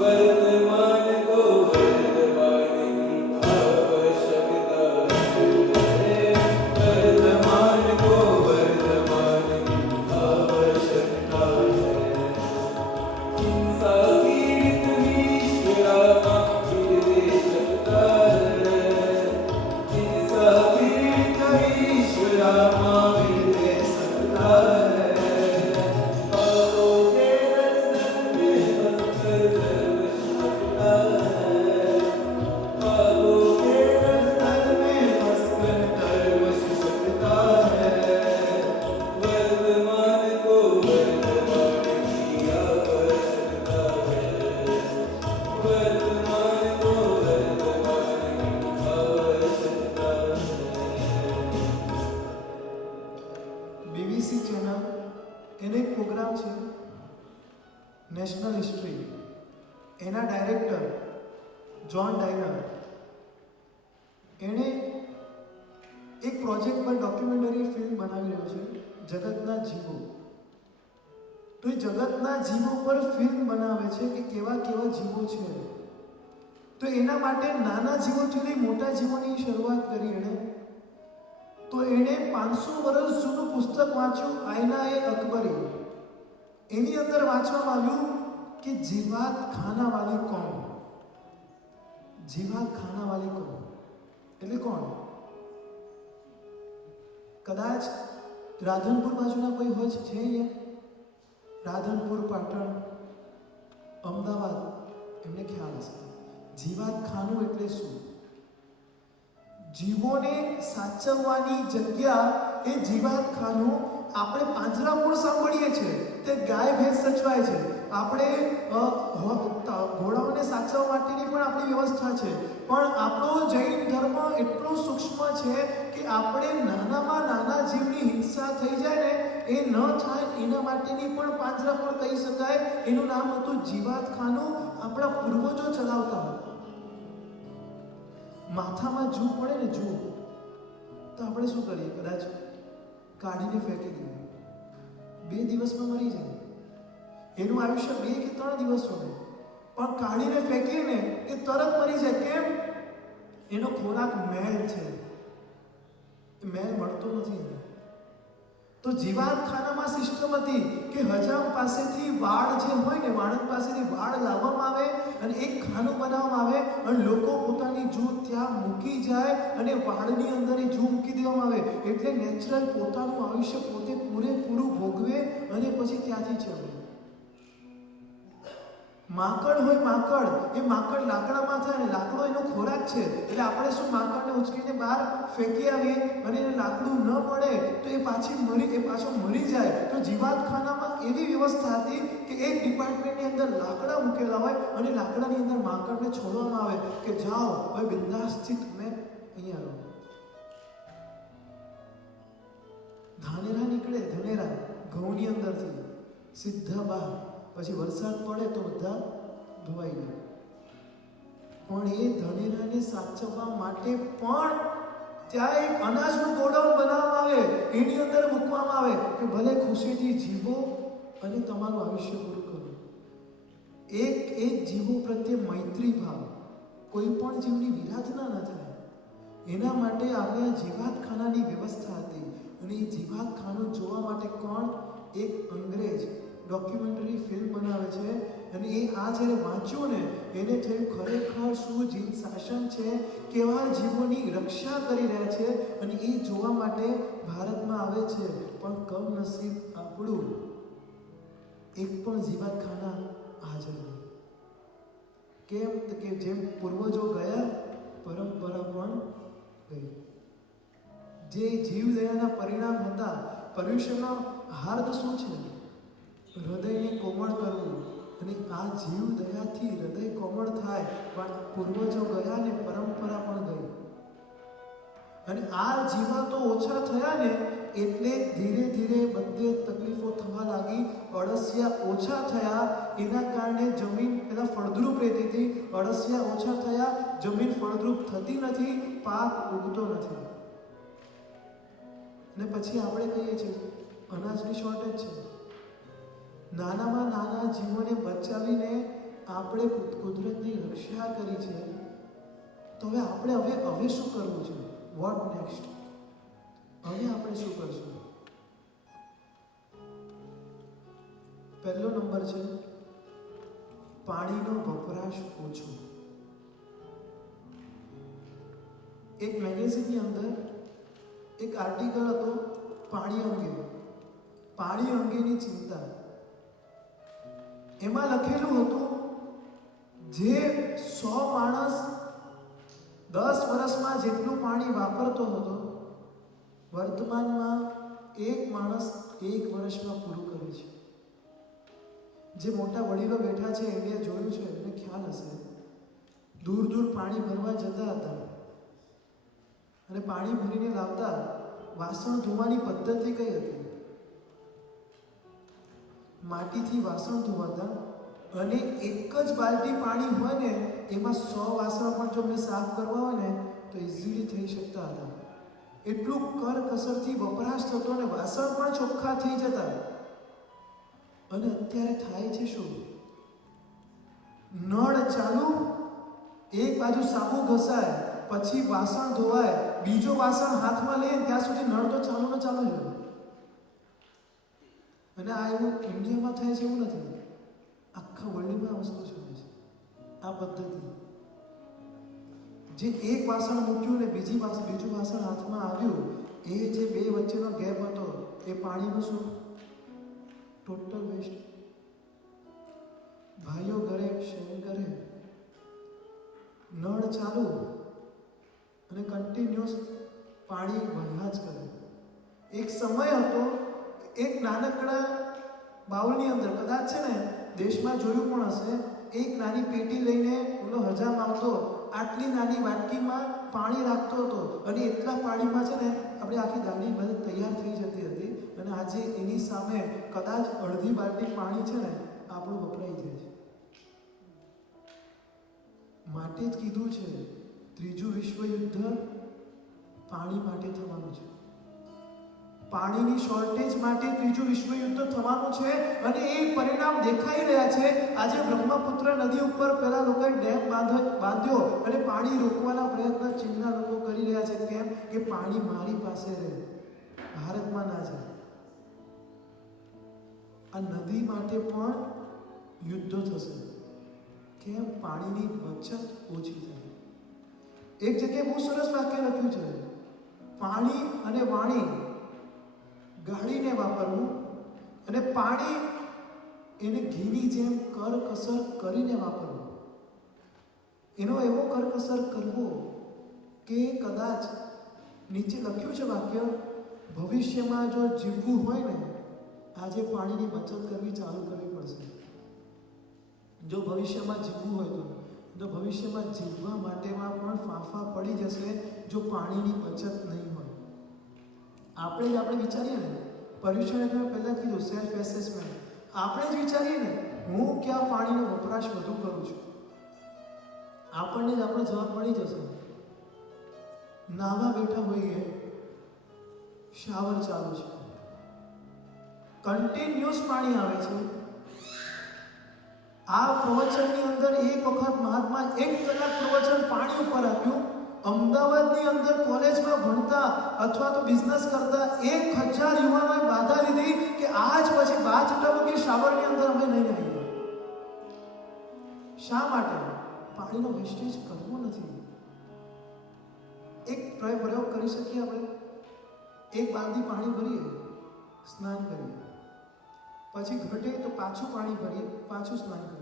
वर्तमान को वर्तमान की आवश्यकता है, वर्तमान को वर्तमान की आवश्यकता है. हिंसा पीड़ित विश्वरामा फिर दे सकता है, हिंसा पीड़ित विश्वरामा फिर दे सकता है. पापों के दलदल में फंसकर धर्म सकता है, पापों के दलदल में फंसकर धर्म सकता है. वर्तमान को वर्तमान की आवश्यकता है, वर्तमान को वर्तमान की आवश्यकता है. BBC ચેનલ એને એક પ્રોગ્રામ છે નેશનલ હિસ્ટ્રી. એના ડાયરેક્ટર જ્હોન ડાયનર એણે એક પ્રોજેક્ટ પર ડોક્યુમેન્ટરી ફિલ્મ બનાવી રહ્યો છે, જગતના જીવો. તો એ જગતના જીવો પર ફિલ્મ બનાવે છે કે કેવા કેવા જીવો છે. તો એના માટે નાના જીવોથી લઈ મોટા જીવોની શરૂઆત કરી એણે. તો એણે 500 વર્ષ જૂનું પુસ્તક વાંચ્યું, આયના-એ અકબરી. એની અંદર વાંચવામાં આવ્યું કે જીવાત ખાનાવાલી કોણ. જીવાત ખાનાવાલી કોણ એટલે કોણ? કદાચ રાધનપુર બાજુના કોઈ હોય છે અહીંયા? રાધનપુર, પાટણ, અમદાવાદ, એમને ખ્યાલ હશે. જીવાત ખાનું એટલે શું? જીવોને સાચવવાની જગ્યા એ જીવાત ખાનું. આપણે પાંજરાપોળ સાંભળીએ છીએ, તે ગાય ભેંસ સચવાય છે. આપણે ઘોડાઓને સાચવવા માટેની પણ આપણી વ્યવસ્થા છે. પણ આપણો જૈન ધર્મ એટલો સૂક્ષ્મ છે કે આપણે નાનામાં નાના જીવની હિંસા થઈ જાય ને એ ન થાય એના માટેની પણ પાંજરાપોળ કહી શકાય. એનું નામ હતું જીવાત ખાનું. આપણા પૂર્વજો ચલાવતા હતા. માથામાં જૂ પડે ને, જૂ, તો આપણે શું કરીએ? કદાચ કાઢીને ફેંકી દઈએ, 2 દિવસમાં મરી જાય. એનું આયુષ્ય 2 કે 3 દિવસ હોય, પણ કાઢીને ફેંકીએ ને એ તરત મરી જાય. કેમ? એનો ખોરાક મેલ છે, મેલ મળતો નથી એને. તો જીવાતખાનામાં સિસ્ટમ હતી કે હજામ પાસેથી વાડ જે હોય ને, વાણંદ પાસેથી વાડ લાવવામાં આવે અને એક ખાનું બનાવવામાં આવે અને લોકો પોતાની જૂ ત્યાં મૂકી જાય અને વાડની અંદર એ જૂ મૂકી દેવામાં આવે. એટલે નેચરલ પોતાનું આયુષ્ય પોતે પૂરેપૂરું ભોગવે અને પછી ત્યાંથી ચડે. માંકડ હોય, માંકડ, એ માંકડ લાકડામાં થાય અને લાકડો એનો ખોરાક છે. એટલે આપણે શું, માંકડને ઉચકીને બહાર ફેંકી આવીએ અને એને લાકડું ન મળે તો એ પાછો મરી જાય. તો જીવાતખાનામાં એવી વ્યવસ્થા હતી કે એક ડિપાર્ટમેન્ટની અંદર લાકડા મૂકેલા હોય અને લાકડાની અંદર માંકડને છોડવામાં આવે કે જાઓ હવે બિંદાસથી તમે અહીંયા રહો. ધાનેરા નીકળે, ધનેરા ઘઉંની અંદરથી સીધા બહાર. પછી વરસાદ પડે તો બધા ધોવાઈ ગયા. પણ એ ધનેરાને સાચવવા માટે પણ ત્યાં એક અનાજનું ગોડાઉન બનાવવામાં આવે, એની અંદર મૂકવામાં આવે કે ભલે ખુશીથી જીવો અને તમારું આયુષ્ય પૂરું કરો. એક જીવો પ્રત્યે મૈત્રી ભાવ, કોઈ પણ જીવની વિરાધના ન થાય એના માટે આપણે જીવાતખાનાની વ્યવસ્થા હતી. અને એ જીવાતખાનું જોવા માટે કોણ? એક અંગ્રેજ ડોક્યુમેન્ટરી ફિલ્મ બનાવે છે. અને એ આ જ્યારે વાંચ્યું ને એને થયું ખરેખર શું જીન શાસન છે, કેવા જીવોની રક્ષા કરી રહ્યા છે. અને એ જોવા માટે ભારતમાં આવે છે. પણ કમનસીબ આપણું એક પણ જીવાતખાના હાજર નહીં. કેમ? તો કે જેમ પૂર્વજો ગયા, પરંપરા પણ ગઈ. જે જીવદયાના પરિણામ હતા. પર્યુષણનો હાર્દ શું છે? હૃદયને કોમળ કરવું. અને આ જીવ દયાથી હૃદય કોમળ થાય. પણ પૂર્વજો ગયા ને પરંપરા પણ ગઈ. અને આ જીવાતો ઓછા થયા ને એટલે ધીરે ધીરે બધે તકલીફો થવા લાગી. અળસિયા ઓછા થયા, એના કારણે જમીન પેલા ફળદ્રુપ રહેતી હતી. અળસિયા ઓછા થયા, જમીન ફળદ્રુપ થતી નથી, પાક ઉગતો નથી. અને પછી આપણે કહીએ છીએ અનાજની શોર્ટેજ છે. નાનામાં નાના જીવોને બચાવીને આપણે કુદરતની રક્ષા કરી છે. તો હવે શું કરવું છે? What next? હવે આપણે શું કરશું? પહેલો નંબર છે પાણીનો વપરાશ ઓછો. એક મેગેઝિનની અંદર એક આર્ટિકલ હતો પાણી અંગેની ચિંતા. એમાં લખેલું હતું જે 100 માણસ 10 વર્ષમાં જેટલું પાણી વાપરતો હતો, વર્તમાનમાં એક માણસ 1 વર્ષમાં પૂરું કરે છે. જે મોટા વડીલો બેઠા છે એમને જોયું છે, એમને ખ્યાલ હશે. દૂર દૂર પાણી ભરવા જતા હતા અને પાણી ભરીને લાવતા. વાસણ ધોવાની પદ્ધતિ કઈ હતી? માટીથી વાસણ ધોવાતા અને એક જ બાલટી પાણી હોય ને એમાં 100 વાસણ પણ જો મેં સાફ કરવા હોય ને તો ઇઝીલી થઈ શકતા હતા. એટલું કરકસરથી વપરાશ થતો અને વાસણ પણ ચોખ્ખા થઈ જતા. અને અત્યારે થાય છે શું? નળ ચાલુ, એક બાજુ સાબુ ઘસાય, પછી વાસણ ધોવાય, બીજો વાસણ હાથમાં લઈએ ત્યાં સુધી નળ તો ચાલુ ને ચાલુ જ હોય. અને આ એવું ઇન્ડિયામાં થાય છે એવું નથી, આખા વર્લ્ડમાં આ વસ્તુ ચાલે છે. આ પદ્ધતિ જે એક વાસણ મૂક્યું ને બીજું વાસણ હાથમાં આવ્યું, એ જે બે વચ્ચેનો ગેપ હતો એ પાણીનું શું? Total waste. ભાઈઓ ઘરે શેર કરે, નળ ચાલુ અને કન્ટિન્યુઅસ પાણી વહ્યા જ કરે. એક સમય હતો, એક નાનકડા બાઉલની અંદર કદાચ છે ને દેશમાં જોયું પણ હશે, એક નાની પેટી લઈને ઓલો હજામ આવતો, આટલી નાની વાટકીમાં પાણી રાખતો હતો અને એટલા પાણીમાં છે ને આપણે આખી દાળી બધી તૈયાર થઈ જતી હતી. અને આજે એની સામે કદાચ અડધી બાલટી પાણી છે ને આપણું વપરાઈ જાય છે. માટે જ કીધું છે ત્રીજું વિશ્વયુદ્ધ પાણી માટે થવાનું છે. પાણીની શોર્ટેજ માટે ત્રીજું વિશ્વયુદ્ધ થવાનું છે અને એ પરિણામ દેખાઈ રહ્યા છે. આજે બ્રહ્મપુત્ર નદી ઉપર પહેલા લોકોએ ડેમ બાંધ્યો અને પાણી રોકવાના પ્રયત્ન ચીનના લોકો કરી રહ્યા છે. કેમ કે પાણી મારી પાસે રહે, ભારતમાં ના જાય. આ નદી માટે પણ યુદ્ધ થશે. કેમ? પાણીની બચત ઓછી થાય. એક જગ્યાએ બહુ સરસ વાક્ય લખ્યું છે, પાણી અને વાણી ગાળીને વાપરવું અને પાણી એને ઘીની જેમ કરકસર કરીને વાપરવું. એનો એવો કરકસર કરવો કે કદાચ નીચે લખ્યું છે વાક્ય, ભવિષ્યમાં જો જીવવું હોય ને આજે પાણીની બચત કરવી ચાલુ કરવી પડશે. જો ભવિષ્યમાં જીવવું હોય તો ભવિષ્યમાં જીવવા માટેમાં પણ ફાંફા પડી જશે જો પાણીની બચત નહીં હોય. આપણે જ આપણે વિચારીએ ને, પર્યુષણ એટલે પહેલાં કીધું સેલ્ફ એસેસમેન્ટ. આપણે જ વિચારીએ ને હું ક્યાં પાણીનો વપરાશ વધુ કરું છું, આપણને જ આપણો જવાબ મળી જશે. નાવા બેઠા હોઈએ, શાવર ચાલુ છે, કન્ટિન્યુઅસ પાણી આવે છે. આ પ્રવચનની અંદર એક વખત મહાત્મા 1 કલાક પ્રવચન પાણી ઉપર આપ્યું. અમદાવાદની અંદર કોલેજમાં ભણતા અથવા તો બિઝનેસ કરતા 1000 યુવાનોએ બાધા લીધી કે આજ પછી બાથટબ કે શાવરની અંદર અમે નહીં આવીએ. શા માટે? પાણીનો વેસ્ટેજ કરવો નથી. એક પ્રયોગ કરી શકીએ આપણે. એક બાલદી પાણી ભરીએ, સ્નાન કરીએ, પછી ઘટે તો પાછું પાણી ભરીએ, પાછું સ્નાન કરીએ.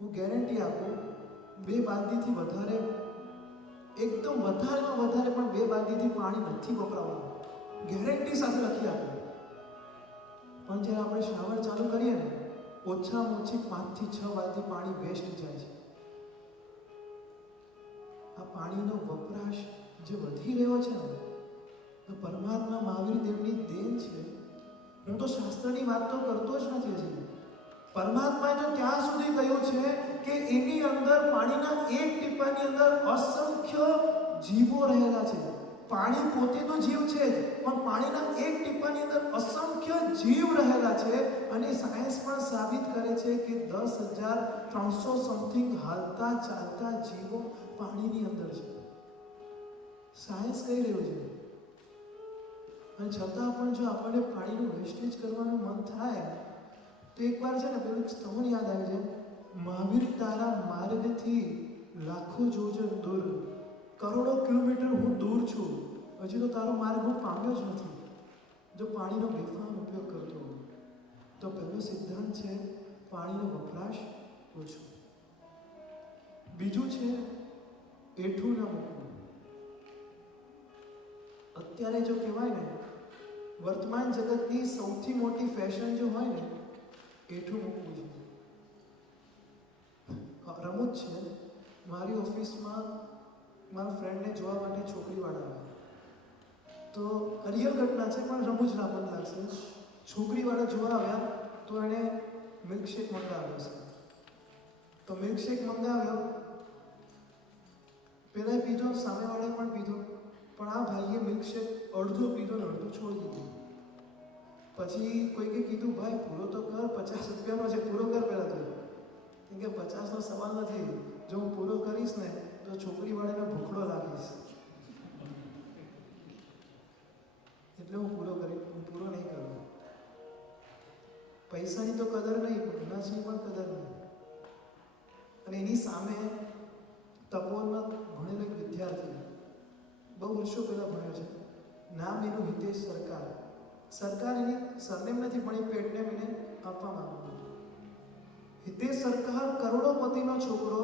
હું ગેરંટી આપું, 2 બાલદીથી વધારે, એકદમ વધારેમાં વધારે પણ 2 બાલદીથી પાણી નથી વપરાવાનું. ગેરંટી સાથે લખી આપું. પણ જ્યારે આપણે શાવર ચાલુ કરીએ ને, ઓછામાં ઓછી 5 થી 6 બાલદી પાણી વેસ્ટ જાય છે. આ પાણીનો વપરાશ જે વધી રહ્યો છે ને, તો પરમાત્મા મહાવીર દેવની દેન છે. હું તો શાસ્ત્રની વાત તો કરતો જ નથી હજી. પરમાત્માએ તો ત્યાં સુધી કહ્યું છે કે એની અંદર પાણીના એક ટીપાની અંદર અસંખ્ય જીવો રહેલા છે. પાણી પોતે તો જીવ છે જ, પણ પાણીના એક ટીપાની અંદર અસંખ્ય જીવ રહેલા છે. અને સાયન્સ પણ સાબિત કરે છે કે 10,300 સમથિંગ હાલતા ચાલતા જીવો પાણીની અંદર છે. સાયન્સ કહી રહ્યું છે. અને છતાં પણ જો આપણને પાણીનું વેસ્ટેજ કરવાનું મન થાય તો એકવાર છે ને પેલું સ્તવન યાદ આવે છે, મહાવીર તારા માર્ગથી લાખો જોજન દૂર, કરોડો કિલોમીટર હું દૂર છું, હજી તો તારો માર્ગ હું પામ્યો જ નથી. જો પાણીનો બેફામ ઉપયોગ કરતો હોય તો પહેલો સિદ્ધાંત છે પાણીનો વપરાશ ઓછો. બીજું છે એઠું ન મૂકવું. અત્યારે જો કહેવાય ને, વર્તમાન જગતની સૌથી મોટી ફેશન જો હોય ને, એઠું મૂકવું છે. રમૂજ છે, મારી ઓફિસમાં મારા ફ્રેન્ડને જોવા માટે છોકરીવાળા આવ્યા. તો રિયલ ઘટના છે પણ રમૂજ ના પણ લાગશે. છોકરીવાળા જોવા આવ્યા તો એણે મિલ્કશેક મંગાવ્યો છે. તો મિલ્કશેક મંગાવ્યો પહેલાં પીધો, સામેવાળાએ પણ પીધો, પણ આ ભાઈએ મિલ્કશેક અડધો પીધો ને અડધો છોડી દીધો. પછી કોઈકે કીધું, ભાઈ પૂરો તો કર, 50 રૂપિયાનો છે, પૂરો કર પહેલાં તો. કેમ કે 50નો સવાલ નથી, જો હું પૂરો કરીશ ને તો છોકરીવાળાને ભૂખડો લાગીશ, એટલે હું પૂરો નહીં કરું. પૈસાની તો કદર નહીં, પણ અનાજની પણ કદર નહીં. અને એની સામે તપોવનમાં ભણેલો એક વિદ્યાર્થી, બહુ વર્ષો પહેલાં ભણ્યો છે, નામ એનું હિતેશ સરકાર. સરકાર એની સરનેમ નથી, પણ એ પેટનેમ એને આપવામાં આવ્યું. હિતેશ સરકાર કરોડોપતિનો છોકરો,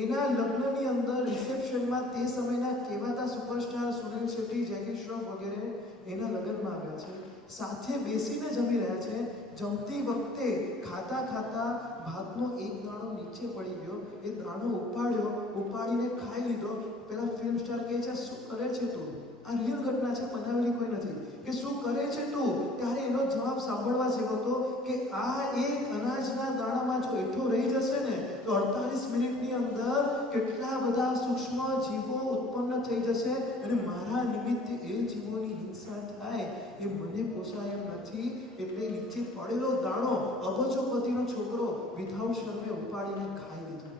એના લગ્નની અંદર રિસેપ્શનમાં તે સમયના કહેવાતા સુપરસ્ટાર સુનિલ શેટ્ટી, જેકી શ્રોફ વગેરે એના લગ્નમાં આવ્યા છે. સાથે બેસીને જમી રહ્યા છે. જમતી વખતે ખાતા ખાતા ભાતનો એક દાણો નીચે પડી ગયો. એ દાણો ઉપાડીને ખાઈ લીધો. પેલા ફિલ્મ સ્ટાર કહે છે, શું કરે છે તું? આ રિયલ ઘટના છે, બનાવેલી કોઈ નથી. કે શું કરે છે તું? ત્યારે એનો જવાબ સાંભળવા જેવો હતો કે આ એક અનાજના દાણામાં જો એઠો રહી જશે ને તો 48 મિનિટની અંદર કેટલા બધા સૂક્ષ્મ જીવો ઉત્પન્ન થઈ જશે અને મારા નિમિત્તે એ જીવોની હિંસા થાય એ મને પોસાય એમ નથી. એટલે નીચે પડેલો દાણો અબજોપતિનો છોકરો વિધાઉટ શરમે ઉપાડીને ખાઈ લીધો.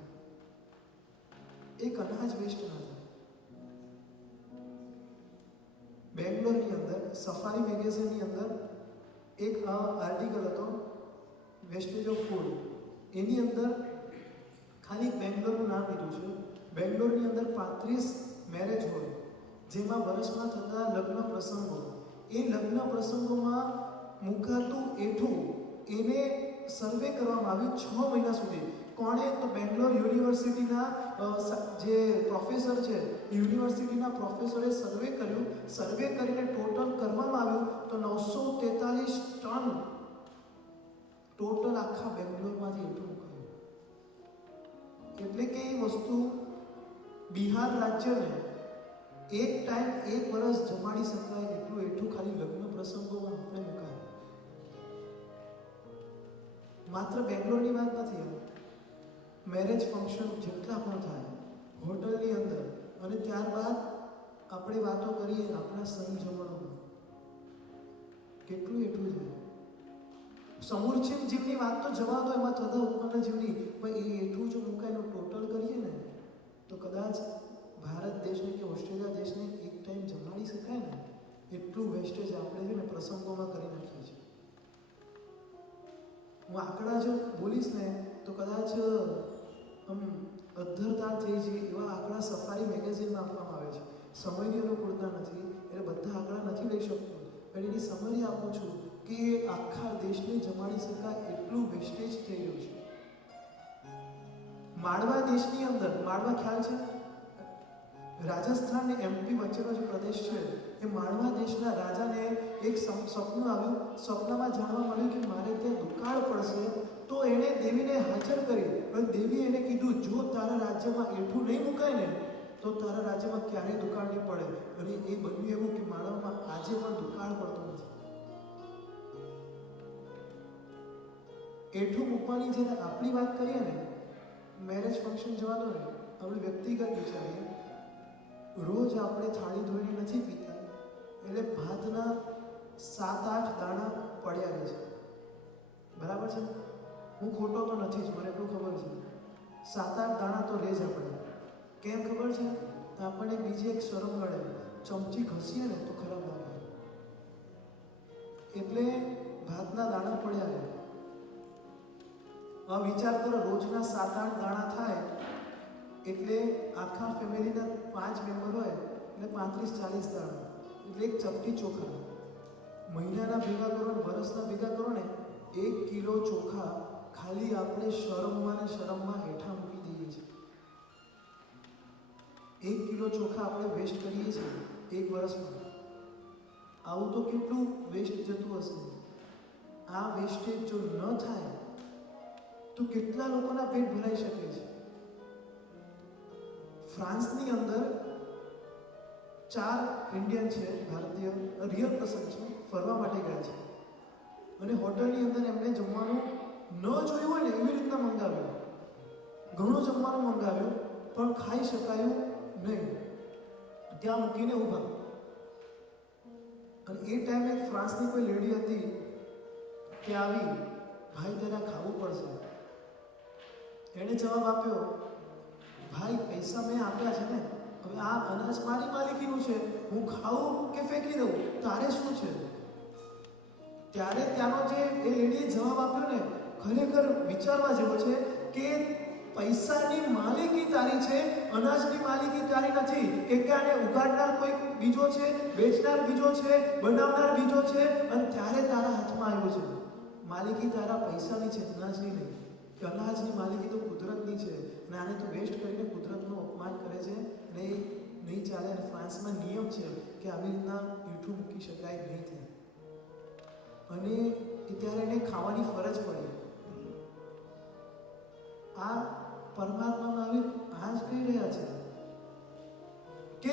એક અનાજ વેસ્ટ ના થાય. બેંગ્લોરની અંદર સફારી મેગેઝિનની અંદર એક આર્ટિકલ હતો, વેસ્ટેજ ઓફ ફૂડ. એની અંદર ખાલી બેંગ્લોરનું નામ લીધું છે. બેંગ્લોરની અંદર 35 મેરેજ હોય, જેમાં વર્ષમાં થતા લગ્ન પ્રસંગો, એ લગ્ન પ્રસંગોમાં મુકાતું એઠું એને સર્વે કરવામાં આવ્યું 6 મહિના સુધી. કોણે? તો બેંગ્લોર યુનિવર્સિટીના જે પ્રોફેસર છે, યુનિવર્સિટીના પ્રોફેસરે સર્વે કર્યું. સર્વે કરીને ટોટલ કરવામાં આવ્યું તો 943 ટન ટોટલ આખા બેંગ્લોરમાંથી એઠું મુકાયું. એટલે કે એ વસ્તુ બિહાર રાજ્યને એક ટાઈમ 1 વર્ષ જમાડી શકાય એટલું એઠું ખાલી લગ્ન પ્રસંગોમાં આપણે મુકાય. માત્ર બેંગ્લોરની વાત નથી, મેરેજ ફંક્શન જેટલા પણ થાય હોટલની અંદર, અને ત્યારબાદ આપણે વાતો કરીએ આપણા સંજમણોમાં કેટલું એટલું છે. સમૂર્છિત જીવની વાત તો જવા દો, એમાં થતા ઉત્પન્ન જીવની, પણ એ એટલું જો મુકાયનું ટોટલ કરીએ ને તો કદાચ ભારત દેશને કે ઓસ્ટ્રેલિયા દેશને એક ટાઈમ જમાડી શકાય ને એટલું વેસ્ટેજ આપણે છે ને પ્રસંગોમાં કરી નાખીએ છીએ. હું આંકડા જો બોલીશ ને તો કદાચ અધ્ધરતાળ થઈ જાય એવા આંકડા સફારી મેગેઝિનમાં આપવામાં આવે છે. સમયની અનુકૂળતા નથી એટલે બધા આંકડા નથી લઈ શકતો, પણ એની સમરી આપું છું કે આખા દેશને જમાડી શકાય એટલું વેસ્ટેજ થઈ રહ્યું છે. માળવા દેશની અંદર, માળવા ખ્યાલ છે? રાજસ્થાન ને એમપી વચ્ચેનો જે પ્રદેશ છે, એ માળવા દેશના રાજાને એક સપનું આવ્યું. સપનામાં જાણવા મળ્યું કે મારે ત્યાં દુકાળ પડશે, તો એણે દેવીને હાજર કરી. અને દેવીએ એને કીધું, જો તારા રાજ્યમાં એઠું નહીં મુકાય ને તો તારા રાજ્યમાં ક્યારેય દુકાળ નહીં પડે. અને એ બન્યું એવું કે માળવામાં આજે પણ દુકાળ પડતો નથી. એઠું મૂકવાની જ્યારે આપણી વાત કરીએ ને, મેરેજ ફંક્શન જવા દો ને, આપણે વ્યક્તિગત વિચારીએ, રોજ આપણે થાળી ધોઈને નથી પીતા, એટલે ભાતના 7-8 દાણા પડ્યા રહે છે. બરાબર છે? હું ખોટો તો નથી જ, મને એટલું ખબર છે. 7-8 દાણા તો રહે જ આપણે. કેમ ખબર છે? આપણને બીજી એક શરમ મળે, ચમચી ઘસીએ ને તો ખરાબ લાગે, એટલે ભાતના દાણા પડ્યા રહે. હવે વિચાર કરો, રોજના 7-8 દાણા થાય એટલે આખા ફેમિલીના 5 મેમ્બર હોય એટલે 35-40 દાણા, એટલે એક ચપટી ચોખા. મહિનાના ભેગા કરો ને વર્ષના ભેગા કરો ને, 1 કિલો ચોખા ખાલી આપણે શરમમાં હેઠા મૂકી દઈએ છીએ. 1 કિલો ચોખા આપણે વેસ્ટ કરીએ છીએ એક વર્ષમાં. આવું તો કેટલું વેસ્ટ જતું હશે. આ વેસ્ટેજ જો ન થાય તો કેટલા લોકોના પેટ ભરાઈ શકે છે. ફ્રાન્સની અંદર 4 ઇન્ડિયન છે, ભારતીય, રિયલ પ્રસંગ છે, ફરવા માટે ગયા છે. અને હોટલની અંદર એમને જમવાનું ન જોયું હોય ને એવી રીતના મંગાવ્યું. ઘણું જમવાનું મંગાવ્યું, પણ ખાઈ શકાયું નહીં, ત્યાં મૂકીને ઊભા. અને એ ટાઈમે ફ્રાન્સની કોઈ લેડી હતી તે આવી, ભાઈ તારે ખાવું પડશે. એણે જવાબ આપ્યો, ભાઈ પૈસા મેં આપ્યા છે ને, હવે આ અનાજ મારી માલિકીનું છે, હું ખાઉં કે ફેંકી દઉં, તારે શું છે? ત્યારે ત્યાંનો જે એ લેડીએ જવાબ આપ્યો ને, ખરેખર વિચારવા જેવો છે કે પૈસાની માલિકી તારી છે, અનાજની માલિકી તારી નથી. કે આને ઉગાડનાર કોઈ બીજો છે, વેચનાર બીજો છે, બનાવનાર બીજો છે, અને ત્યારે તારા હાથમાં આવ્યો છે. માલિકી તારા પૈસાની છે, અનાજની નહીં. કે અનાજની માલિકી તો કુદરતની છે, અને આને તું વેસ્ટ કરીને કુદરતનું અપમાન કરે છે, અને એ નહીં ચાલે. અને ફ્રાન્સમાં નિયમ છે કે આવી રીતના મીઠું મૂકી શકાય નહીં થાય. અને ત્યારે એને ખાવાની ફરજ પડી. આ પરમાત્મામાં આવી આ જ કહી રહ્યા છે કે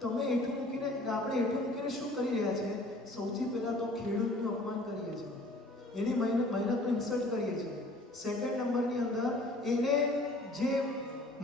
તમે એઠું મૂકીને, આપણે એઠું મૂકીને શું કરી રહ્યા છે? સૌથી પહેલાં તો ખેડૂતનું અપમાન કરીએ છીએ, એની મહેનતનું ઇન્સલ્ટ કરીએ છીએ. સેકન્ડ નંબરની અંદર એને જે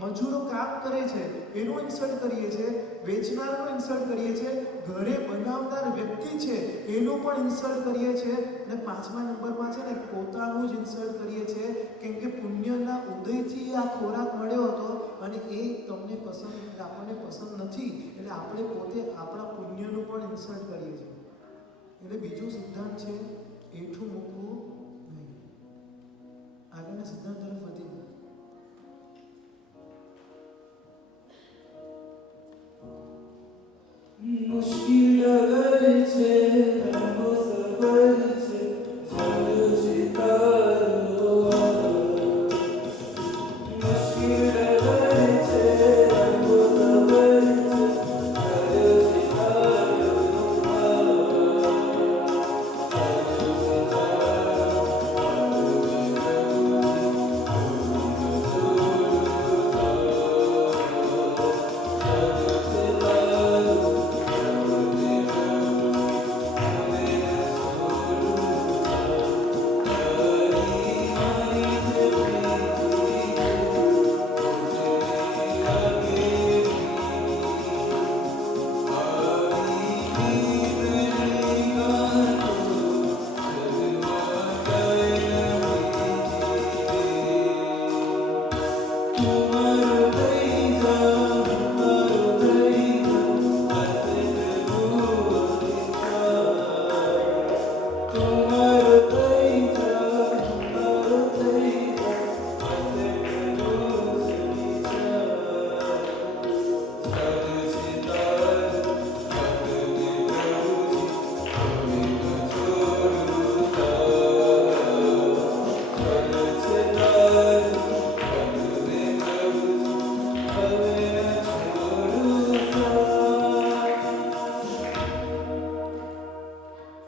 મજૂરો કામ કરે છે એનું ઇન્સલ્ટ કરીએ છીએ, વેચનારનું ઇન્સલ્ટ કરીએ છીએ, ઘરે બનાવનાર વ્યક્તિ છે એનું પણ ઇન્સલ્ટ કરીએ છીએ, અને પાંચમા નંબરમાં છે ને પોતાનું જ ઇન્સલ્ટ કરીએ છીએ. કેમ કે પુણ્યના ઉદયથી આ ખોરાક મળ્યો હતો, અને એ તમને પસંદ, આપણને પસંદ નથી, એટલે આપણે પોતે આપણા પુણ્યનું પણ ઇન્સલ્ટ કરીએ છીએ. એટલે બીજો સિદ્ધાંત છે એઠું મૂકવું નહીં. આગળના સિદ્ધાંત તરફ વધી મુશ્કિલ લગન છે, લાંબો સફર છે, ચાલો છે તારો. મુશ્કિલ લગન છે, લાંબો સફર છે, ચાલો છે તારો.